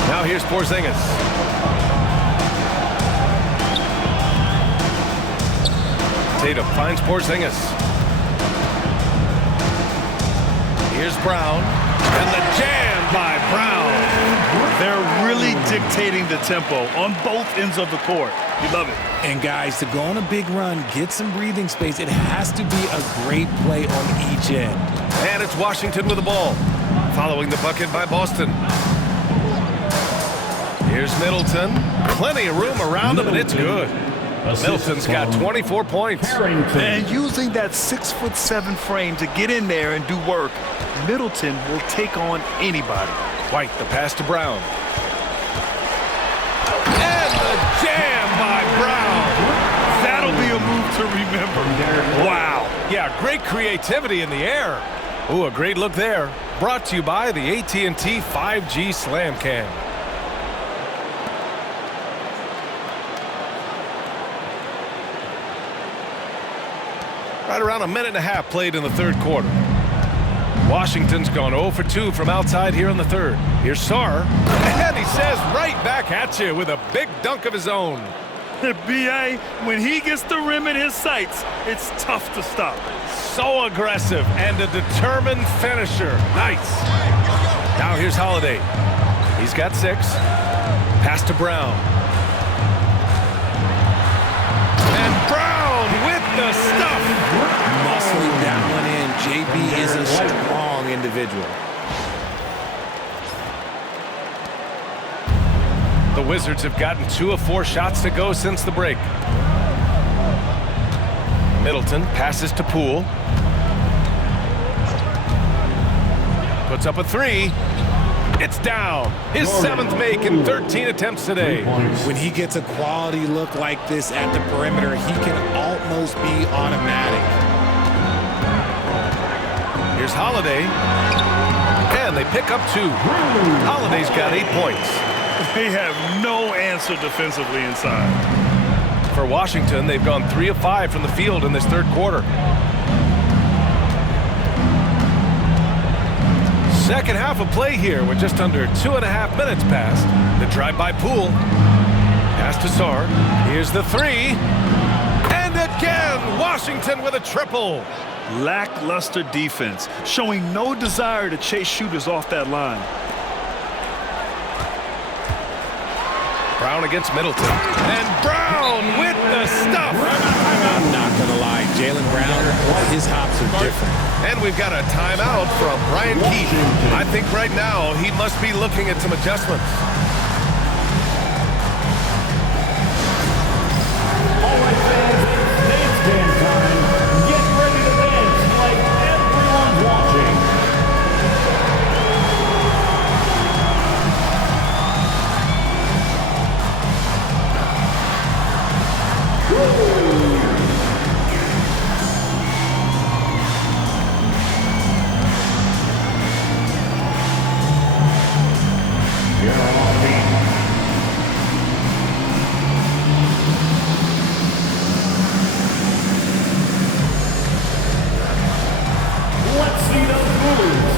Now here's Porzingis. Tatum finds Porzingis. Here's Brown, and the jam by Brown. They're really dictating the tempo on both ends of the court. You love it. And guys, to go on a big run, get some breathing space, it has to be a great play on each end. And it's Washington with the ball. Following the bucket by Boston. Here's Middleton. Plenty of room around him, and it's good. Middleton's got 24 points. And using that 6'7" frame to get in there and do work, Middleton will take on anybody. White, the pass to Brown. And the jam by Brown. That'll be a move to remember. Wow. Yeah, great creativity in the air. Ooh, a great look there. Brought to you by the AT&T 5G Slam Cam. Right around a minute and a half played in the third quarter. Washington's gone 0 for 2 from outside here in the third. Here's Sarr, and he says right back at you with a big dunk of his own. B.A., when he gets the rim in his sights, it's tough to stop. So aggressive and a determined finisher. Nice. Now here's Holiday. He's got 6. Pass to Brown. And Brown with the stuff. Muscling that one in. JB is a strong individual. The Wizards have gotten 2 of 4 shots to go since the break. Middleton passes to Poole. Puts up a 3. It's down. His 7th make in 13 attempts today. When he gets a quality look like this at the perimeter, he can almost be automatic. Here's Holiday. And they pick up 2. Holiday's got 8 points. They have no answer defensively inside. For Washington, they've gone 3 of 5 from the field in this third quarter. Second half of play here with just under 2.5 minutes passed. The drive by Poole. Pass to Sarr. Here's the 3. And again, Washington with a triple. Lackluster defense, showing no desire to chase shooters off that line. Brown against Middleton. And Brown with the stuff. I'm not going to lie. Jaylen Brown, his hops are different. And we've got a timeout from Brian Keith. I think right now he must be looking at some adjustments. All right, fans, it's dance time. Get ready to dance like everyone's watching. Let's see those moves.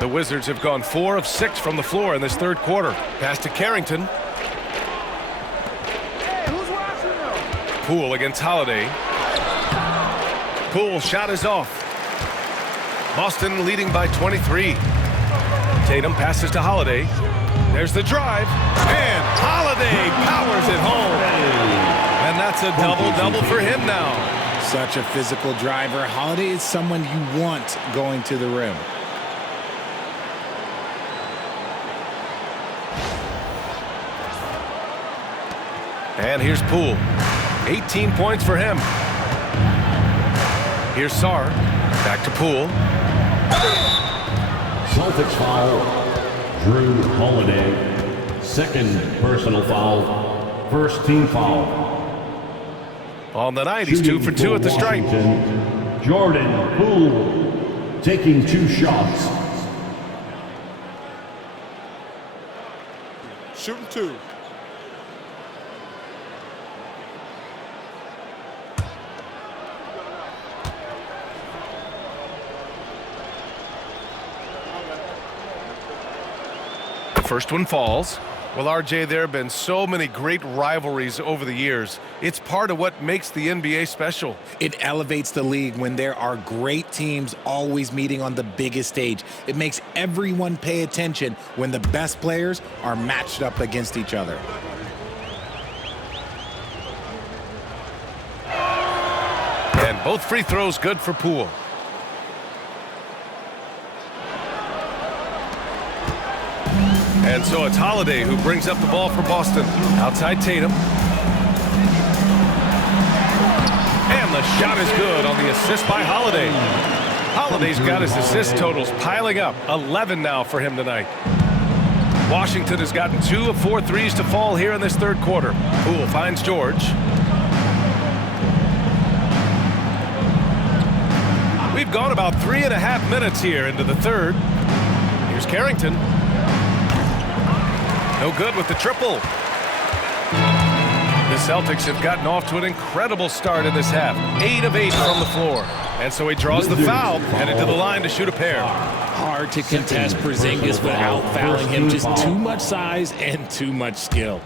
The Wizards have gone 4 of 6 from the floor in this third quarter. Pass to Carrington. Poole against Holiday. Poole shot is off. Boston leading by 23. Tatum passes to Holiday. There's the drive, and Holiday powers it home. And that's a double-double for him now. Such a physical driver. Holiday is someone you want going to the rim. And here's Poole. 18 points for him. Here's Sarr. Back to Poole. Celtics foul. Drew Holiday. Second personal foul. First team foul. On the night, he's 2 for 2 at the stripe. Jordan Poole taking 2 shots. Shooting 2. First one falls. Well, RJ, there have been so many great rivalries over the years. It's part of what makes the NBA special. It elevates the league when there are great teams always meeting on the biggest stage. It makes everyone pay attention when the best players are matched up against each other. And both free throws good for Poole. And so it's Holiday who brings up the ball for Boston. Outside Tatum. And the shot is good on the assist by Holiday. Holiday's got his assist totals piling up. 11 now for him tonight. Washington has gotten 2 of 4 threes to fall here in this third quarter. Poole finds George. We've gone about 3.5 minutes here into the third. Here's Carrington. No good with the triple. The Celtics have gotten off to an incredible start in this half. 8 of 8 from the floor. And so he draws the foul, headed to the line to shoot a pair. Hard to contest Porzingis without fouling him. Just too much size and too much skill.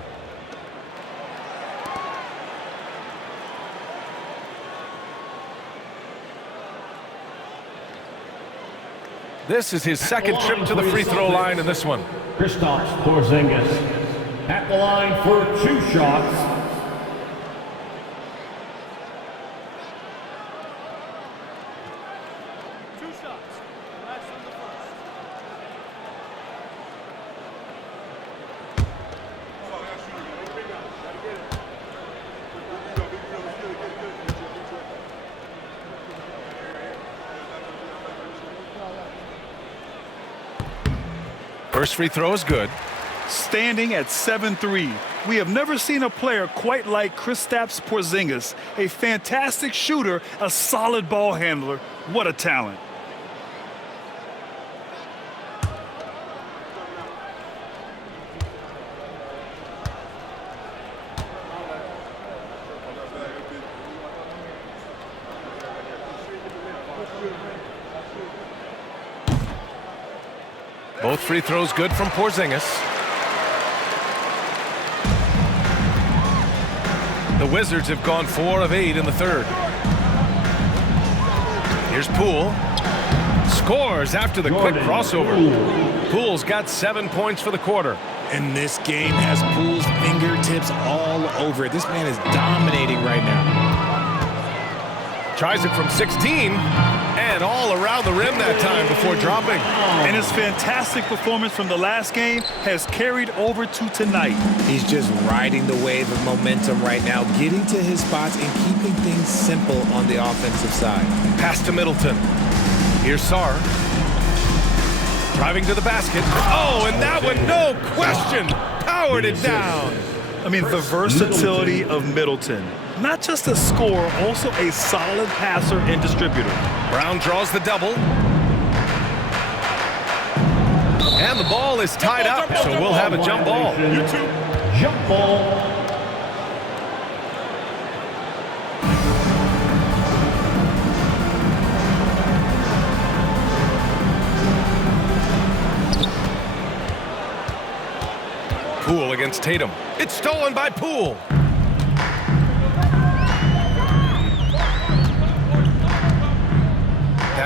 This is his second trip to the free throw line in this one. Kristaps Porzingis at the line for 2 shots. First free throw is good. Standing at 7-3, we have never seen a player quite like Kristaps Porzingis. A fantastic shooter, a solid ball handler. What a talent. Both free throws good from Porzingis. The Wizards have gone 4 of 8 in the third. Here's Poole. Scores after the quick crossover. Poole's got 7 points for the quarter. And this game has Poole's fingertips all over it. This man is dominating right now. Tries it from 16 and all around the rim that time before dropping. And his fantastic performance from the last game has carried over to tonight. He's just riding the wave of momentum right now, getting to his spots and keeping things simple on the offensive side. Pass to Middleton. Here's Sarr. Driving to the basket. Oh, and that one, no question, powered it down. I mean, the versatility of Middleton. Not just a scorer, also a solid passer and distributor. Brown draws the double. And the ball is tied up, so we'll have a jump ball. Jump ball. Poole against Tatum. It's stolen by Poole.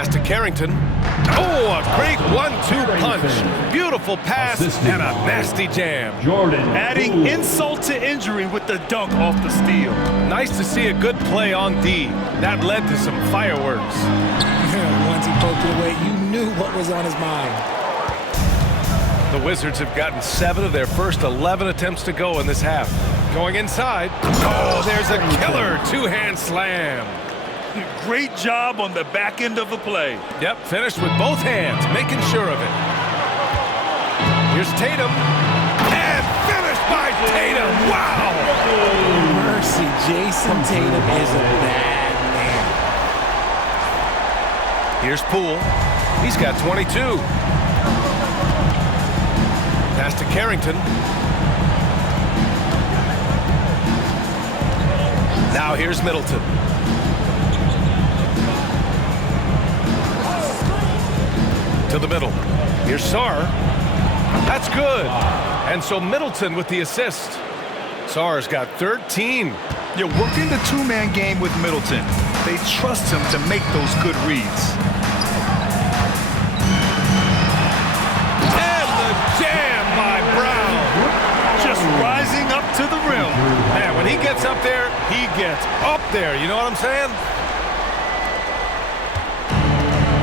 Pass to Carrington. Oh, a great 1-2 punch. Beautiful pass and a nasty jam. Adding insult to injury with the dunk off the steal. Nice to see a good play on D. That led to some fireworks. Once he poked it away, you knew what was on his mind. The Wizards have gotten 7 of their first 11 attempts to go in this half. Going inside. Oh, there's a killer two-hand slam. Great job on the back end of the play. Yep, finished with both hands, making sure of it. Here's Tatum. And finished by Tatum. Wow! Mercy, Jason Tatum is a bad man. Here's Poole. He's got 22. Pass to Carrington. Now here's Middleton. To the middle. Here's Sarr. That's good. And so Middleton with the assist. Sarr's got 13. You're working the two-man game with Middleton. They trust him to make those good reads. And the jam by Brown. Just rising up to the rim. Man, when he gets up there, he gets up there. You know what I'm saying?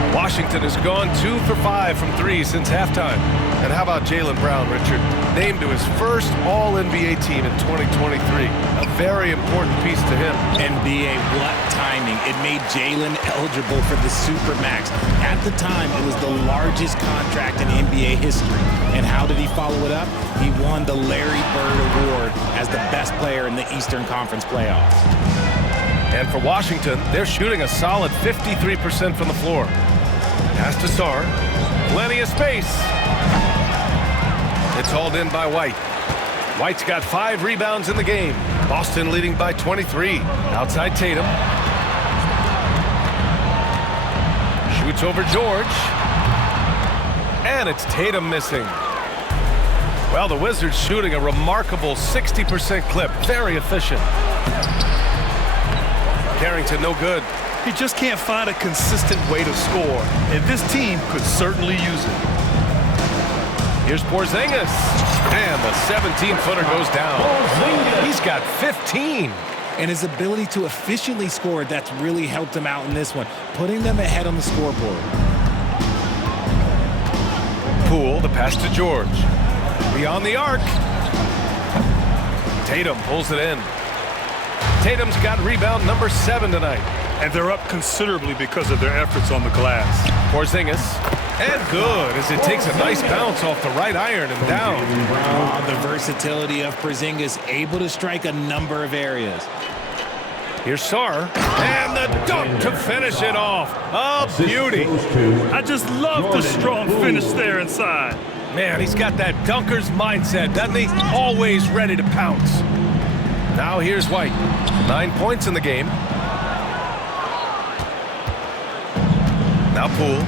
Washington has gone 2 for 5 from 3 since halftime. And how about Jaylen Brown, Richard? Named to his first All-NBA team in 2023. A very important piece to him. NBA, what timing. It made Jaylen eligible for the Supermax. At the time, it was the largest contract in NBA history. And how did he follow it up? He won the Larry Bird Award as the best player in the Eastern Conference playoffs. And for Washington, they're shooting a solid 53% from the floor. Pass to Sarr. Plenty of space. It's hauled in by White. White's got 5 rebounds in the game. Boston leading by 23. Outside Tatum. Shoots over George. And it's Tatum missing. Well, the Wizards shooting a remarkable 60% clip. Very efficient. Carrington no good. He just can't find a consistent way to score, and this team could certainly use it. Here's Porzingis, and the 17-footer goes down. He's got 15. And his ability to efficiently score, that's really helped him out in this one, putting them ahead on the scoreboard. Poole, the pass to George. Beyond the arc. Tatum pulls it in. Tatum's got rebound number 7 tonight. And they're up considerably because of their efforts on the glass. Porzingis, and good as it takes a nice bounce off the right iron and down. Oh, the versatility of Porzingis, able to strike a number of areas. Here's Sarr, and the dunk to finish it off. A beauty. I just love the strong finish there inside. Man, he's got that dunker's mindset, doesn't he? Always ready to pounce. Now here's White. 9 points in the game. Now Poole.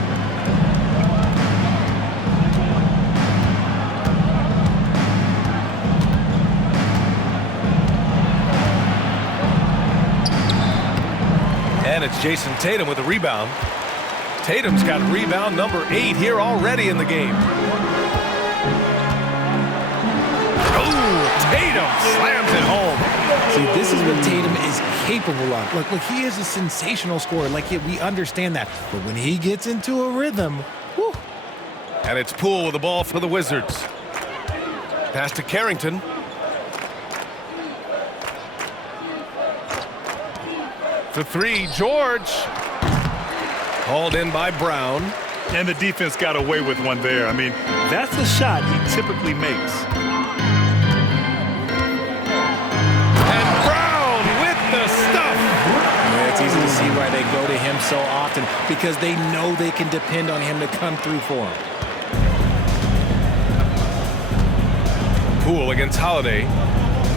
And it's Jason Tatum with a rebound. Tatum's got rebound number 8 here already in the game. Oh, Tatum slams it home. See, this is what Tatum is capable of. Look, he is a sensational scorer. We understand that. But when he gets into a rhythm, whew. And it's Poole with the ball for the Wizards. Pass to Carrington. For 3, George. Hauled in by Brown. And the defense got away with one there. I mean, that's a shot he typically makes. It's easy to see why they go to him so often, because they know they can depend on him to come through for them. Poole against Holiday.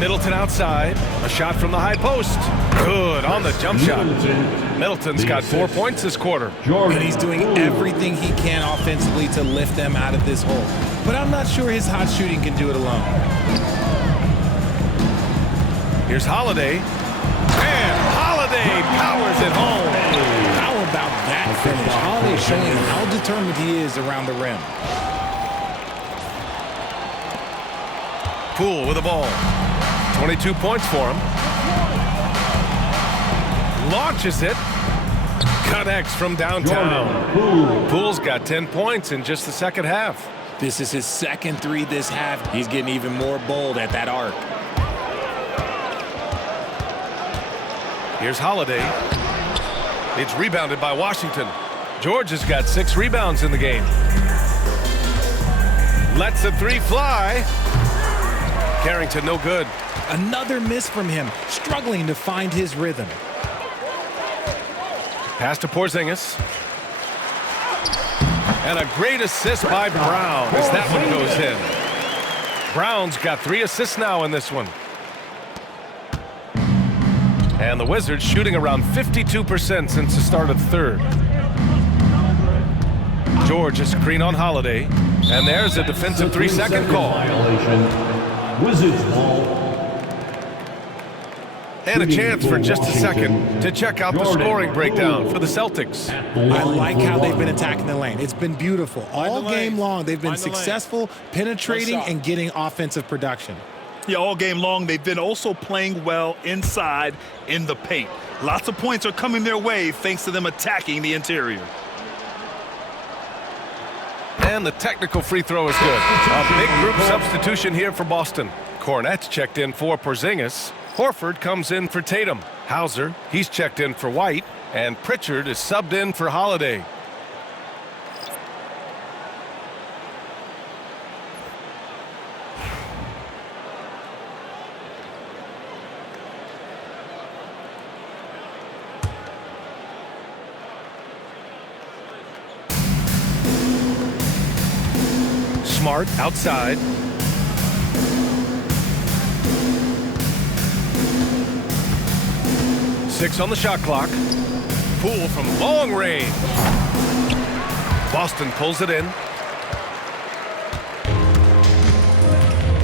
Middleton outside. A shot from the high post. Good on the jump shot. Middleton's got 4 points this quarter. And he's doing everything he can offensively to lift them out of this hole. But I'm not sure his hot shooting can do it alone. Here's Holiday. And Holiday powers it home. How about that finish? Holiday play, showing how determined he is around the rim. Poole with the ball. 22 points for him. Launches it. Connects from downtown. Poole's got 10 points in just the second half. This is his second three this half. He's getting even more bold at that arc. Here's Holiday. It's rebounded by Washington. George has got 6 rebounds in the game. Lets the three fly. Carrington no good. Another miss from him, struggling to find his rhythm. Pass to Porzingis. And a great assist by Brown as that one goes in. Brown's got 3 assists now in this one. And the Wizards shooting around 52% since the start of the third. George a screen on Holiday. And there's a defensive 3-second call. Wizards ball. And a chance for just a second to check out the scoring breakdown for the Celtics. I like how they've been attacking the lane. It's been beautiful. All game long, they've been successful penetrating and getting offensive production. Yeah, all game long, they've been also playing well inside in the paint. Lots of points are coming their way thanks to them attacking the interior. And the technical free throw is good. A big group substitution here for Boston. Cornette's checked in for Porzingis. Horford comes in for Tatum. Hauser, he's checked in for White. And Pritchard is subbed in for Holiday. Smart outside. Six on the shot clock. Poole from long range. Boston pulls it in.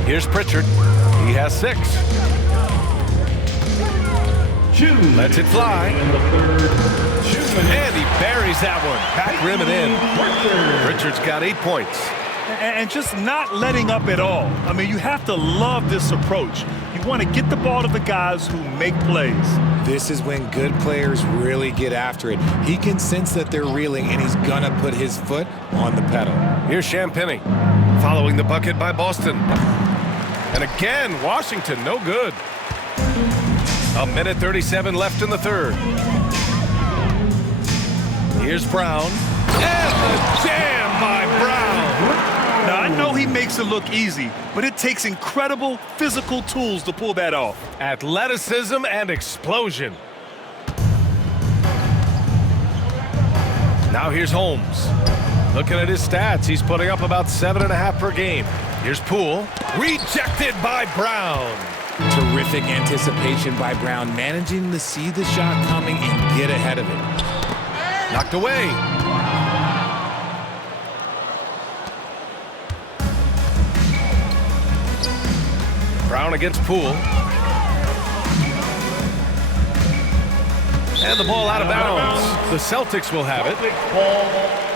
Here's Pritchard. He has 6. Lets it fly. And he buries that one. Back rim and in. Pritchard's got 8 points. And just not letting up at all. I mean, you have to love this approach. You want to get the ball to the guys who make plays. This is when good players really get after it. He can sense that they're reeling, and he's going to put his foot on the pedal. Here's Champagnie following the bucket by Boston. And again, Washington, no good. 1:37 left in the third. Here's Brown. And the jam by Brown. Now, I know he makes it look easy, but it takes incredible physical tools to pull that off. Athleticism and explosion. Now here's Holmes. Looking at his stats, he's putting up about 7.5 per game. Here's Poole. Rejected by Brown. Terrific anticipation by Brown, managing to see the shot coming and get ahead of it. Knocked away. Brown against Poole. And the ball out of bounds. The Celtics will have it.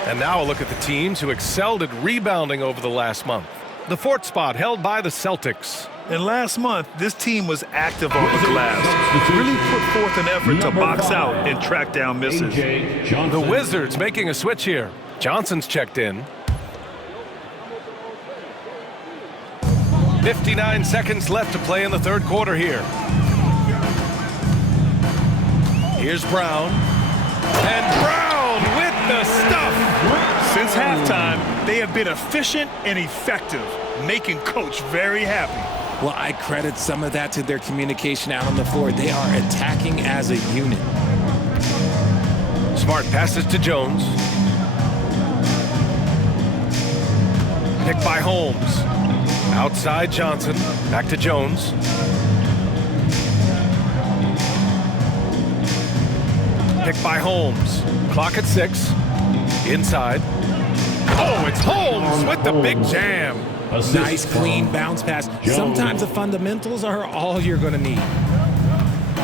And now a look at the teams who excelled at rebounding over the last month. The 4th spot held by the Celtics. And last month, this team was active on the glass. Really put forth an effort to box out and track down misses. The Wizards making a switch here. Johnson's checked in. 59 seconds left to play in the third quarter here. Here's Brown. And Brown with the stuff. Since halftime, they have been efficient and effective, making Coach very happy. Well, I credit some of that to their communication out on the floor. They are attacking as a unit. Smart passes to Jones. Picked by Holmes. Outside Johnson. Back to Jones. Picked by Holmes. Clock at 6. Inside. Oh, it's Holmes with the big jam. Nice, clean bounce pass. Sometimes the fundamentals are all you're going to need.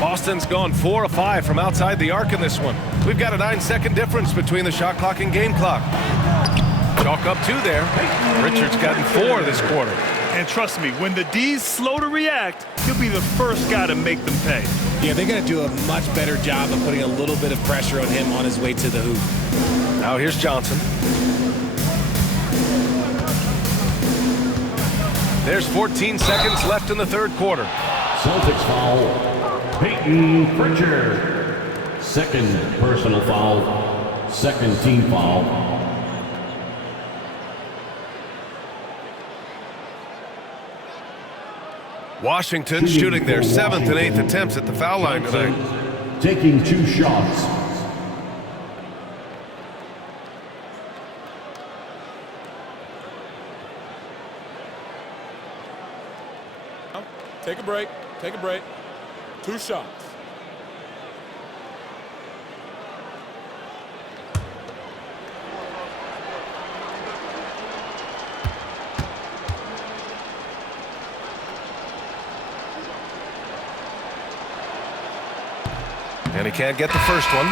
Boston's gone 4 of 5 from outside the arc in this one. We've got a 9-second difference between the shot clock and game clock. Chalk up 2 there. Richard's gotten 4 this quarter. And trust me, when the D's slow to react, he'll be the first guy to make them pay. Yeah, they're going to do a much better job of putting a little bit of pressure on him on his way to the hoop. Now here's Johnson. There's 14 seconds left in the third quarter. Celtics foul. Peyton Pritchard. Second personal foul. Second team foul. Washington shooting their 7th and 8th attempts at the foul line tonight. Taking 2 shots. Take a break. Take a break. 2 shots. And he can't get the first one.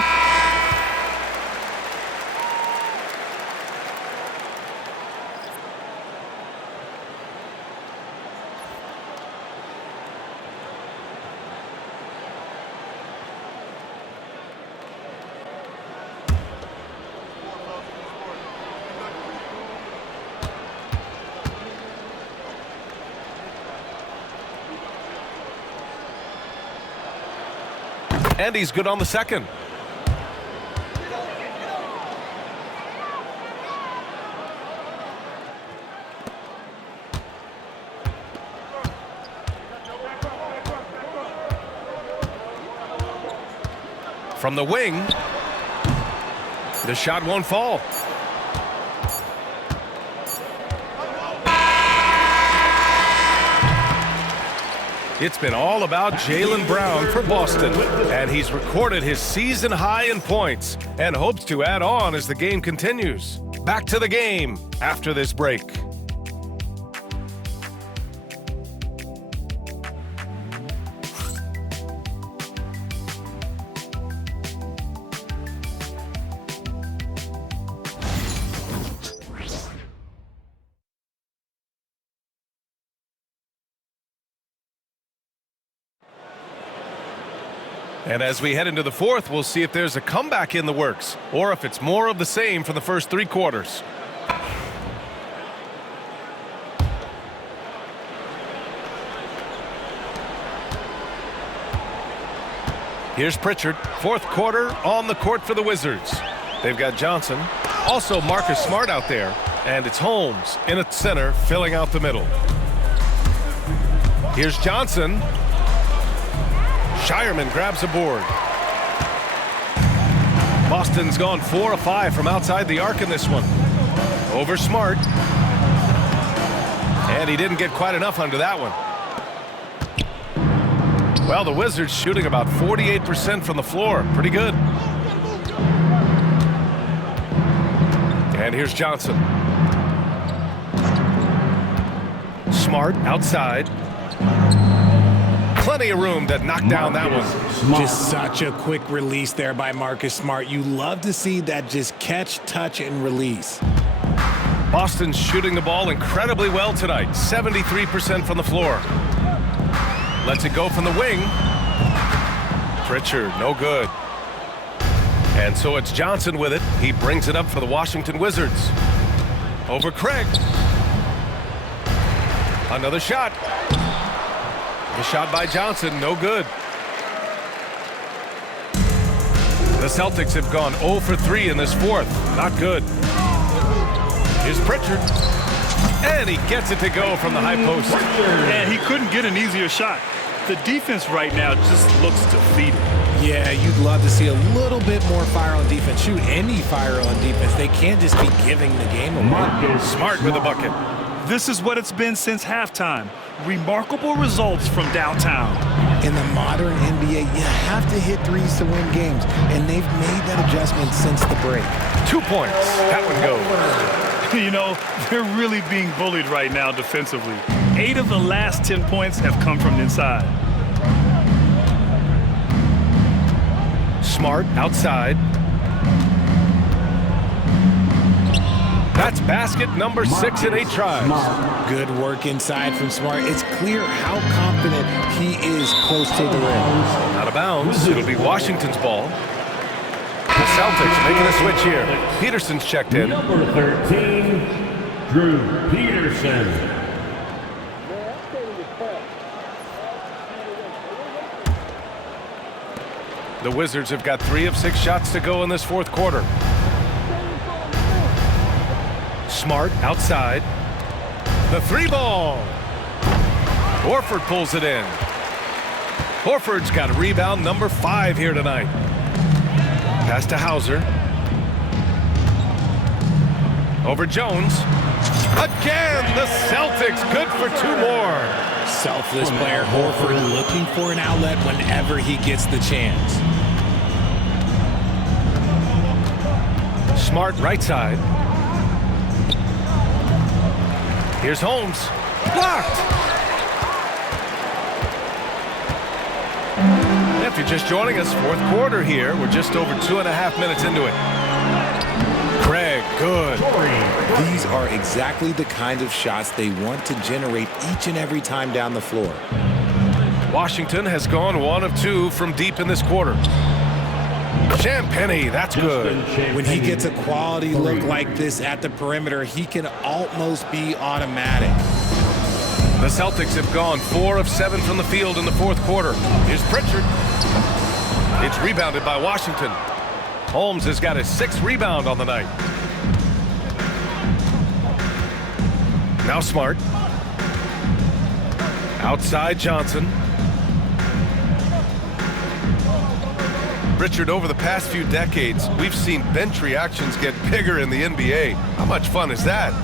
And he's good on the second. From the wing, the shot won't fall. It's been all about Jaylen Brown for Boston, and he's recorded his season high in points and hopes to add on as the game continues. Back to the game after this break. And as we head into the fourth, we'll see if there's a comeback in the works or if it's more of the same for the first 3 quarters. Here's Pritchard, 4th quarter on the court for the Wizards. They've got Johnson, also Marcus Smart out there, and it's Holmes in at center filling out the middle. Here's Johnson. Shireman grabs a board. Boston's gone 4 of 5 from outside the arc in this one. Over Smart. And he didn't get quite enough under that one. Well, the Wizards shooting about 48% from the floor. Pretty good. And here's Johnson. Smart outside. Plenty of room to knock down that one. Just such a quick release there by Marcus Smart. You love to see that just catch, touch, and release. Boston's shooting the ball incredibly well tonight. 73% from the floor. Lets it go from the wing. Pritchard, no good. And so it's Johnson with it. He brings it up for the Washington Wizards. Over Craig. Another shot. The shot by Johnson, no good. The Celtics have gone 0 for 3 in this fourth. Not good. Here's Pritchard. And he gets it to go from the high post. And he couldn't get an easier shot. The defense right now just looks defeated. Yeah, you'd love to see a little bit more fire on defense. Shoot, any fire on defense. They can't just be giving the game away. Smart with a bucket. This is what it's been since halftime. Remarkable results from downtown. In the modern NBA, you have to hit threes to win games, and they've made that adjustment since the break. 2 points. That one goes. You know, they're really being bullied right now defensively. 8 of the last 10 points have come from inside. Smart outside. That's basket number 6 in 8 tries. Good work inside from Smart. It's clear how confident he is close to the rim. Out of bounds. It'll be Washington's ball. The Celtics making a switch here. Peterson's checked in. Number 13, Drew Peterson. The Wizards have got 3 of 6 shots to go in this fourth quarter. Smart outside. The 3-ball. Horford pulls it in. Horford's got rebound number 5 here tonight. Pass to Hauser. Over Jones. Again, the Celtics good for 2 more. Selfless player Horford looking for an outlet whenever he gets the chance. Smart right side. Here's Holmes. Blocked. If you're just joining us, fourth quarter here. We're just over 2.5 minutes into it. Craig, good. These are exactly the kind of shots they want to generate each and every time down the floor. Washington has gone 1 of 2 from deep in this quarter. Champagnie, that's good. When he gets a quality look like this at the perimeter, he can almost be automatic. The Celtics have gone 4 of 7 from the field in the fourth quarter. Here's Pritchard. It's rebounded by Washington. Holmes has got his 6th rebound on the night. Now Smart. Outside Johnson. Richard, over the past few decades, we've seen bench reactions get bigger in the NBA. How much fun is that?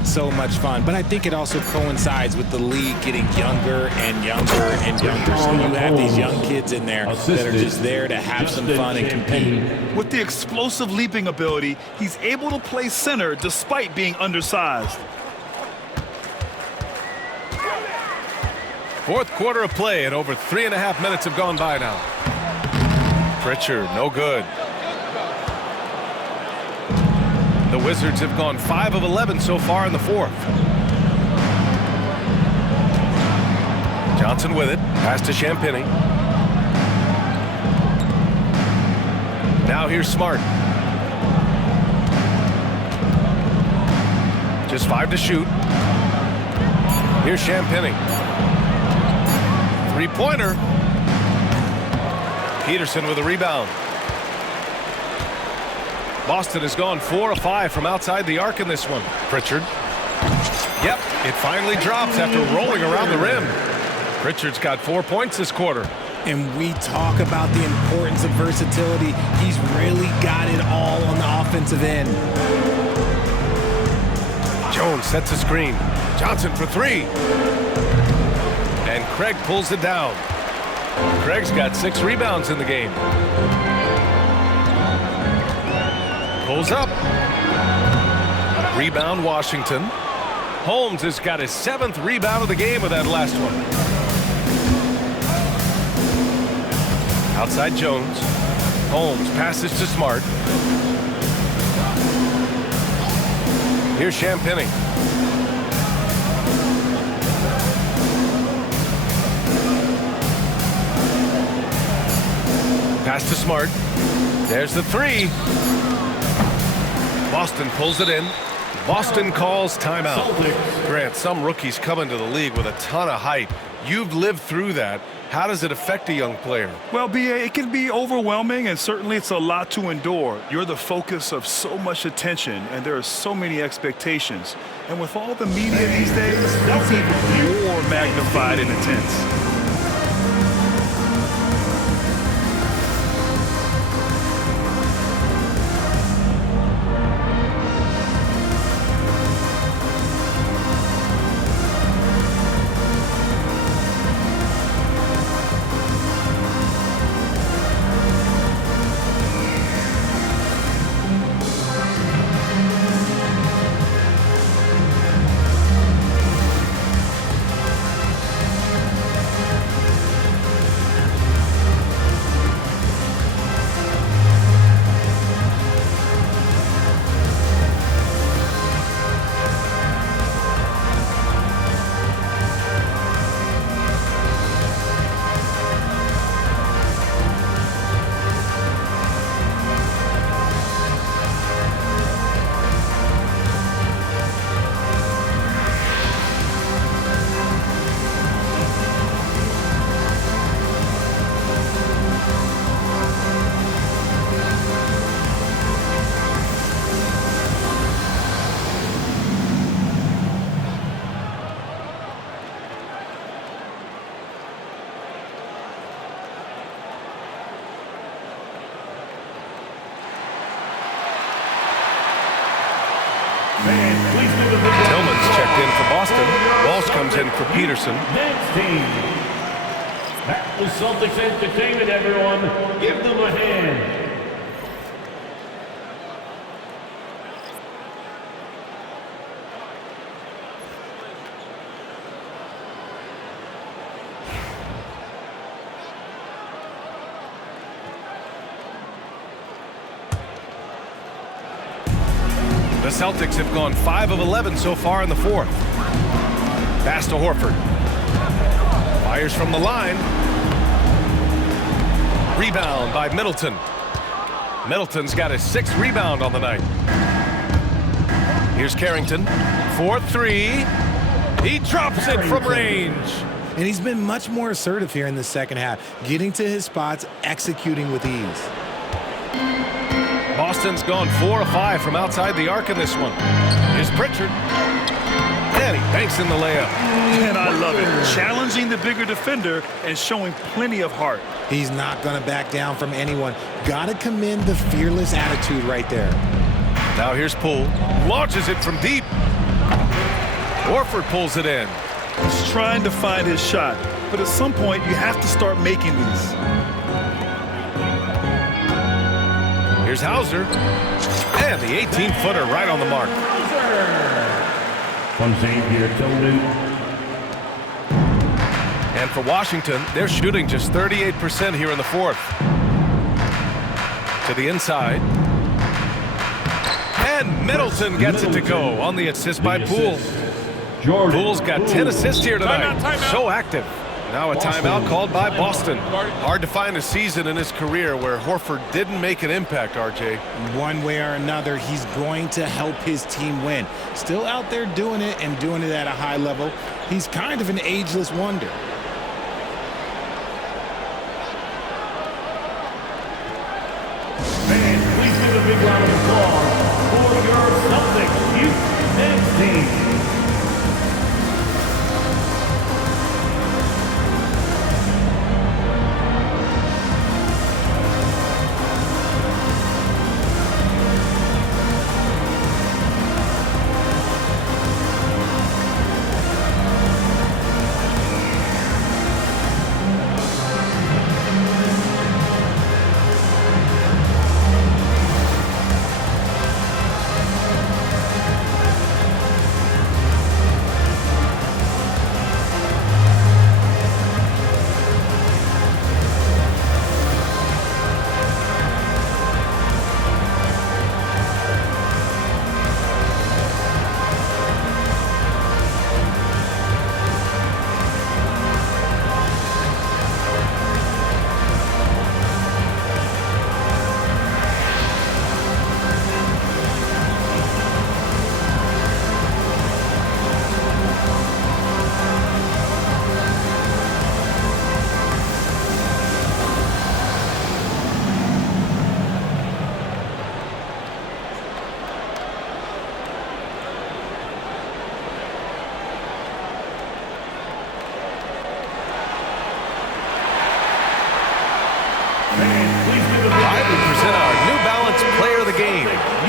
It's so much fun, but I think it also coincides with the league getting younger and younger and younger. So you have these young kids in there that are just there to have some fun and compete. With the explosive leaping ability, he's able to play center despite being undersized. Fourth quarter of play, and over 3.5 minutes have gone by now. Pritchard, no good. The Wizards have gone 5 of 11 so far in the fourth. Johnson with it. Pass to Champagnie. Now here's Smart. Just 5 to shoot. Here's Champagnie. 3-pointer. Peterson with a rebound. Boston has gone 4 of 5 from outside the arc in this one. Pritchard. Yep, it finally drops after rolling around the rim. Pritchard's got 4 points this quarter. And we talk about the importance of versatility. He's really got it all on the offensive end. Jones sets a screen. Johnson for 3. And Craig pulls it down. Craig's got 6 rebounds in the game. Pulls up. Rebound Washington. Holmes has got his 7th rebound of the game with that last one. Outside Jones. Holmes passes to Smart. Here's Champagnie. Pass to Smart. There's the 3. Boston pulls it in. Boston calls timeout. Grant, some rookies come into the league with a ton of hype. You've lived through that. How does it affect a young player? Well, B.A., it can be overwhelming, and certainly it's a lot to endure. You're the focus of so much attention, and there are so many expectations. And with all the media these days, that's even more magnified and intense. Fans, please give a big round of Tillman's checked in for applause Boston. for your Walsh comes in for Peterson. Next team. That was Celtics Entertainment, everyone. Give them a hand. The Celtics have gone 5 of 11 so far in the fourth. Pass to Horford. Fires from the line. Rebound by Middleton. Middleton's got his 6th rebound on the night. Here's Carrington. 4-3. He drops it from range. And he's been much more assertive here in the second half, getting to his spots, executing with ease. Boston's gone 4 of 5 from outside the arc in this one. Here's Pritchard. And he banks in the layup. And I love it. Challenging the bigger defender and showing plenty of heart. He's not going to back down from anyone. Got to commend the fearless attitude right there. Now here's Poole. Launches it from deep. Horford pulls it in. He's trying to find his shot, but at some point you have to start making these. Here's Hauser. And the 18-footer right on the mark. One save here, Tillman. And for Washington, they're shooting just 38% here in the fourth. To the inside. And Middleton gets it to go on the assist by Poole. Poole's got 10 assists here tonight. Timeout. So active. Now a timeout called by Boston. Hard to find a season in his career where Horford didn't make an impact, RJ. One way or another, he's going to help his team win. Still out there doing it and doing it at a high level. He's kind of an ageless wonder. Fans, please give a big round of applause for your Celtics youth men's team.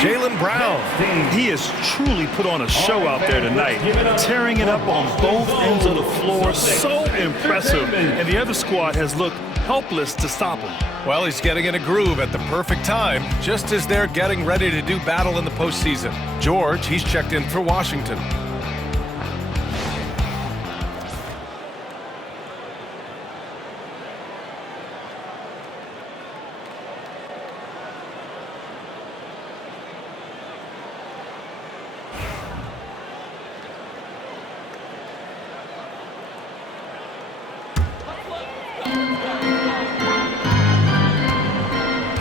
Jaylen Brown. He has truly put on a show out there tonight, tearing it up on both ends of the floor. So impressive. And the other squad has looked helpless to stop him. Well, he's getting in a groove at the perfect time, just as they're getting ready to do battle in the postseason. George, he's checked in for Washington.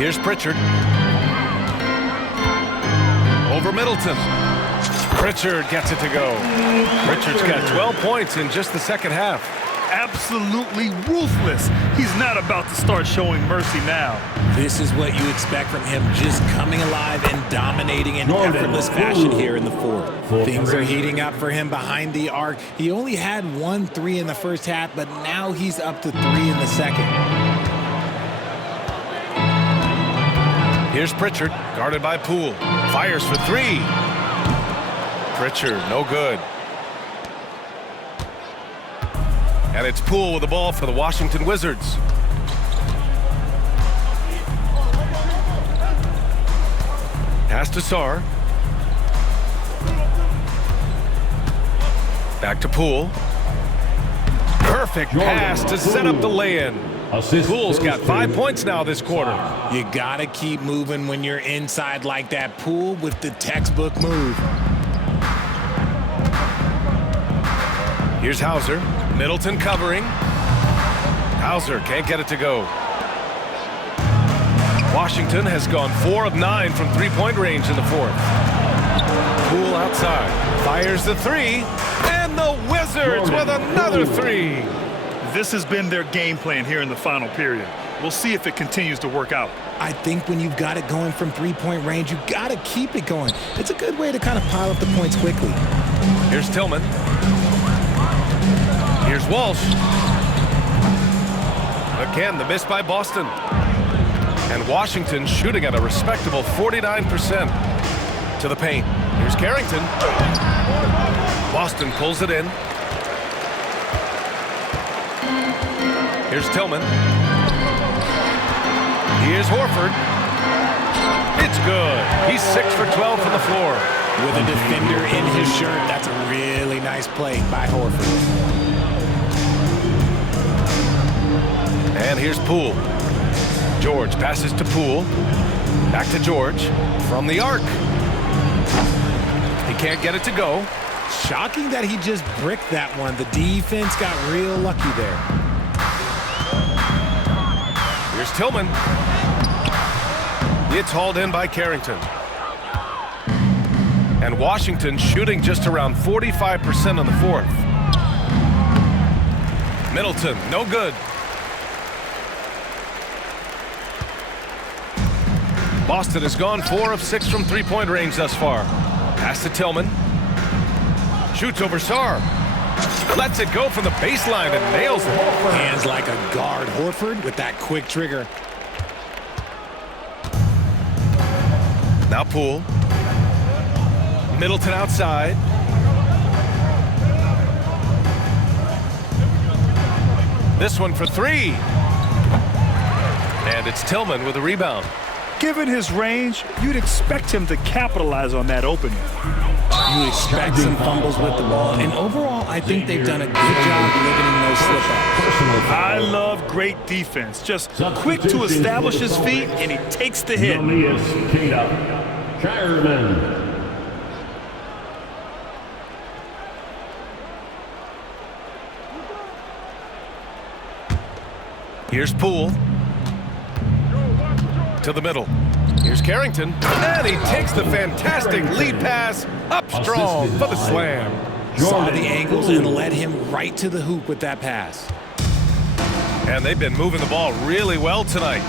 Here's Pritchard. Over Middleton. Pritchard gets it to go. Pritchard's got 12 points in just the second half. Absolutely ruthless. He's not about to start showing mercy now. This is what you expect from him, just coming alive and dominating in effortless fashion here in the fourth. Things are heating up for him behind the arc. He only had 1 3 in the first half, but now he's up to 3 in the second. Here's Pritchard, guarded by Poole. Fires for 3. Pritchard, no good. And it's Poole with the ball for the Washington Wizards. Pass to Sarr. Back to Poole. Perfect pass to set up the lay-in. Poole's got 5 points now this quarter. You gotta keep moving when you're inside like that. Poole with the textbook move. Here's Hauser. Middleton covering. Hauser can't get it to go. Washington has gone 4 of 9 from three-point range in the fourth. Poole outside. Fires the three. And the Wizards with another three. This has been their game plan here in the final period. We'll see if it continues to work out. I think when you've got it going from three-point range, you got to keep it going. It's a good way to kind of pile up the points quickly. Here's Tillman. Here's Walsh. Again, the miss by Boston. And Washington shooting at a respectable 49% to the paint. Here's Carrington. Boston pulls it in. Here's Tillman. Here's Horford. It's good. He's 6 for 12 from the floor. With a defender in his shirt, that's a really nice play by Horford. And here's Poole. George passes to Poole. Back to George. From the arc. He can't get it to go. Shocking that he just bricked that one. The defense got real lucky there. Here's Tillman. It's hauled in by Carrington. And Washington shooting just around 45% in the fourth. Middleton, no good. Boston has gone 4 of 6 from three-point range thus far. Pass to Tillman. Shoots over Sarr. Lets it go from the baseline and nails it. Hands like a guard. Horford with that quick trigger. Now Poole. Middleton outside. This one for three. And it's Tillman with a rebound. Given his range, you'd expect him to capitalize on that opening. You expect some fumbles with the ball. And overall, I think they've done a good job limiting those slip-ups. I love great defense. Just quick to establish his feet, and he takes the hit. Here's Poole. To the middle. Here's Carrington. And he takes the fantastic lead pass up strong for the slam. Saw the angles and led him right to the hoop with that pass. And they've been moving the ball really well tonight.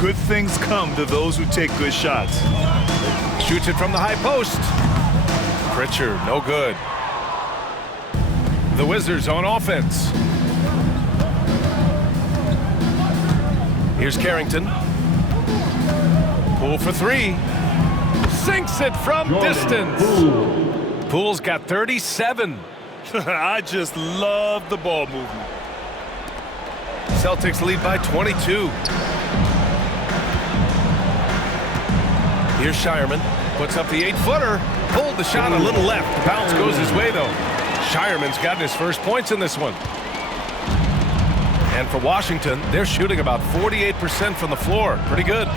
Good things come to those who take good shots. Shoots it from the high post. Pritchard, no good. The Wizards on offense. Here's Carrington. Poole for three. Sinks it from distance. Poole's got 37. I just love the ball movement. Celtics lead by 22. Here's Shireman. Puts up the 8-footer. Pulled the shot a little left. The bounce goes his way, though. Shireman's gotten his first points in this one. And for Washington, they're shooting about 48% from the floor. Pretty good.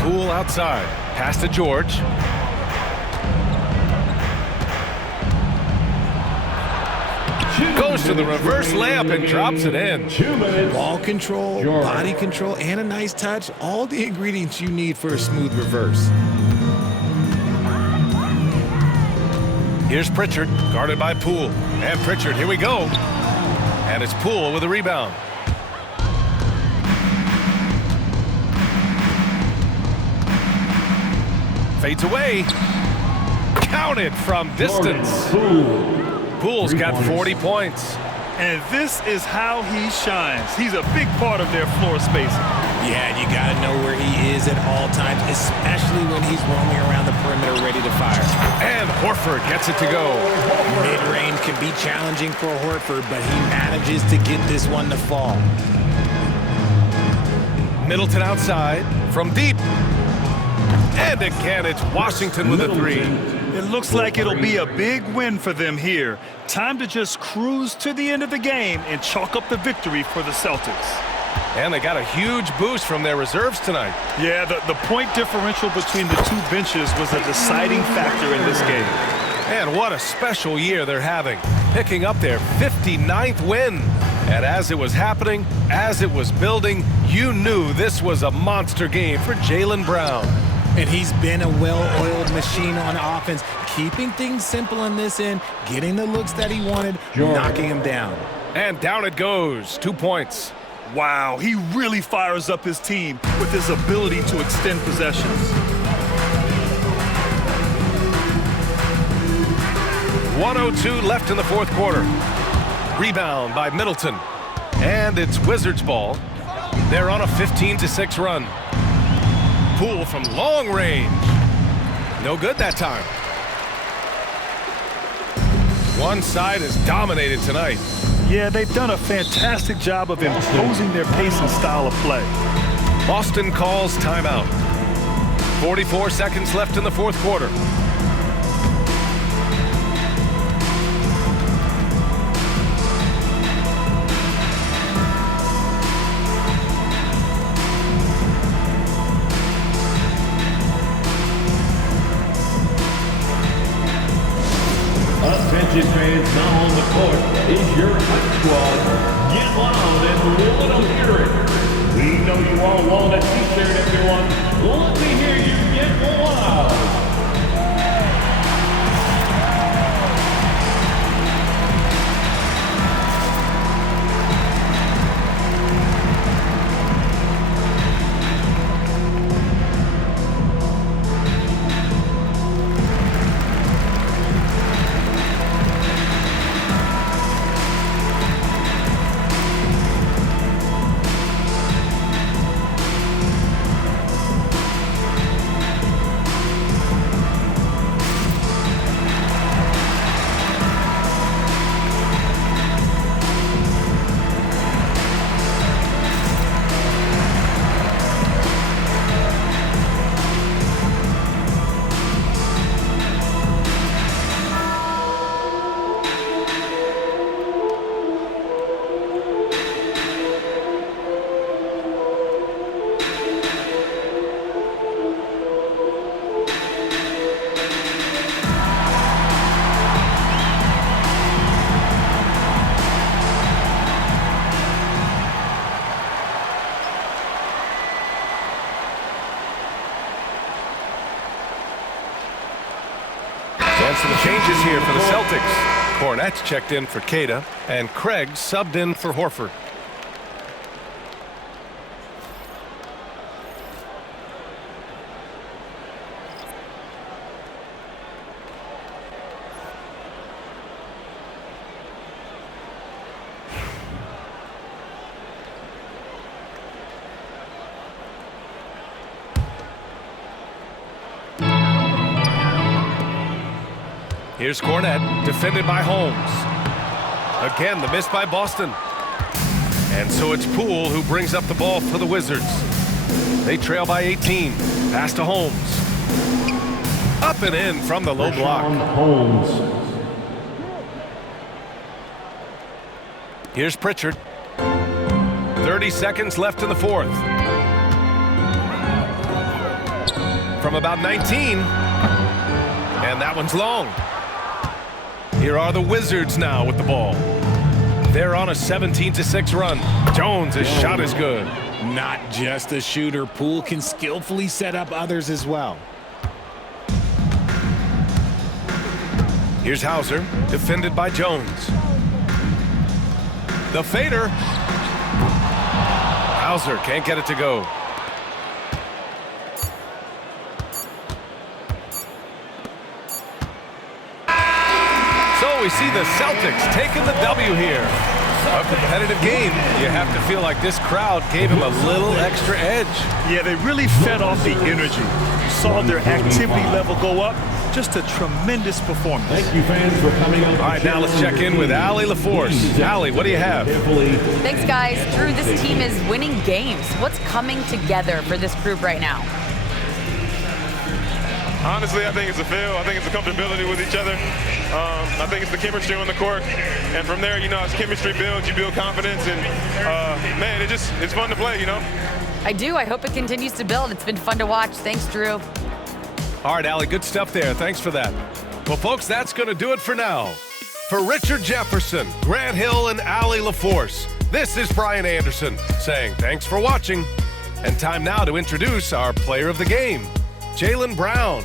Poole outside. Pass to George. Goes to the reverse layup and drops it in. Ball control, body control, and a nice touch. All the ingredients you need for a smooth reverse. Here's Pritchard, guarded by Poole. And Pritchard, here we go. And it's Poole with a rebound. Fades away. Counted from distance. Poole's got 40 points. And this is how he shines. He's a big part of their floor spacing. Yeah, and you got to know where he is at all times, especially when he's roaming around the perimeter ready to fire. And Horford gets it to go. Mid-range can be challenging for Horford, but he manages to get this one to fall. Middleton outside from deep. And again, it's Washington with a three. It looks like it'll be a big win for them here. Time to just cruise to the end of the game and chalk up the victory for the Celtics. And they got a huge boost from their reserves tonight. Yeah, the point differential between the two benches was a deciding factor in this game. And what a special year they're having, picking up their 59th win. And as it was happening, as it was building, you knew this was a monster game for Jaylen Brown. And he's been a well-oiled machine on offense, keeping things simple on this end, getting the looks that he wanted, knocking him down. And down it goes, 2 points. Wow, he really fires up his team with his ability to extend possessions. 1:02 left in the fourth quarter. Rebound by Middleton. And it's Wizards ball. They're on a 15-6 run. Poole from long range. No good that time. One side is dominated tonight. Yeah, they've done a fantastic job of imposing their pace and style of play. Boston calls timeout. 44 seconds left in the fourth quarter. Attention fans, now on the court is your hype squad. Get loud and let them hear it. We know you all want a t-shirt, everyone. Let me hear you get loud. And some changes here for the Celtics. Cornette's checked in for Cada, and Craig subbed in for Horford. Here's Cornette, defended by Holmes. Again, the miss by Boston. And so it's Poole who brings up the ball for the Wizards. They trail by 18. Pass to Holmes. Up and in from the low block. Holmes. Here's Pritchard. 30 seconds left in the fourth. From about 19. And that one's long. Here are the Wizards now with the ball. They're on a 17-6 run. Jones' shot is good. Not just a shooter, Poole can skillfully set up others as well. Here's Hauser, defended by Jones. The fader. Hauser can't get it to go. So we see the Celtics taking the W here. A competitive game. You have to feel like this crowd gave him a little extra edge. Yeah, they really fed off the energy. You saw their activity level go up. Just a tremendous performance. Thank you, fans, for coming out. All right, now let's check in with Allie LaForce. Allie, what do you have? Thanks, guys. Drew, this team is winning games. What's coming together for this group right now? Honestly, I think it's a feel. I think it's the comfortability with each other. I think it's the chemistry on the court. And from there, as chemistry builds, you build confidence. And, man, it's fun to play, I do. I hope it continues to build. It's been fun to watch. Thanks, Drew. All right, Allie, good stuff there. Thanks for that. Well, folks, that's going to do it for now. For Richard Jefferson, Grant Hill, and Allie LaForce, this is Brian Anderson saying thanks for watching. And time now to introduce our player of the game, Jaylen Brown.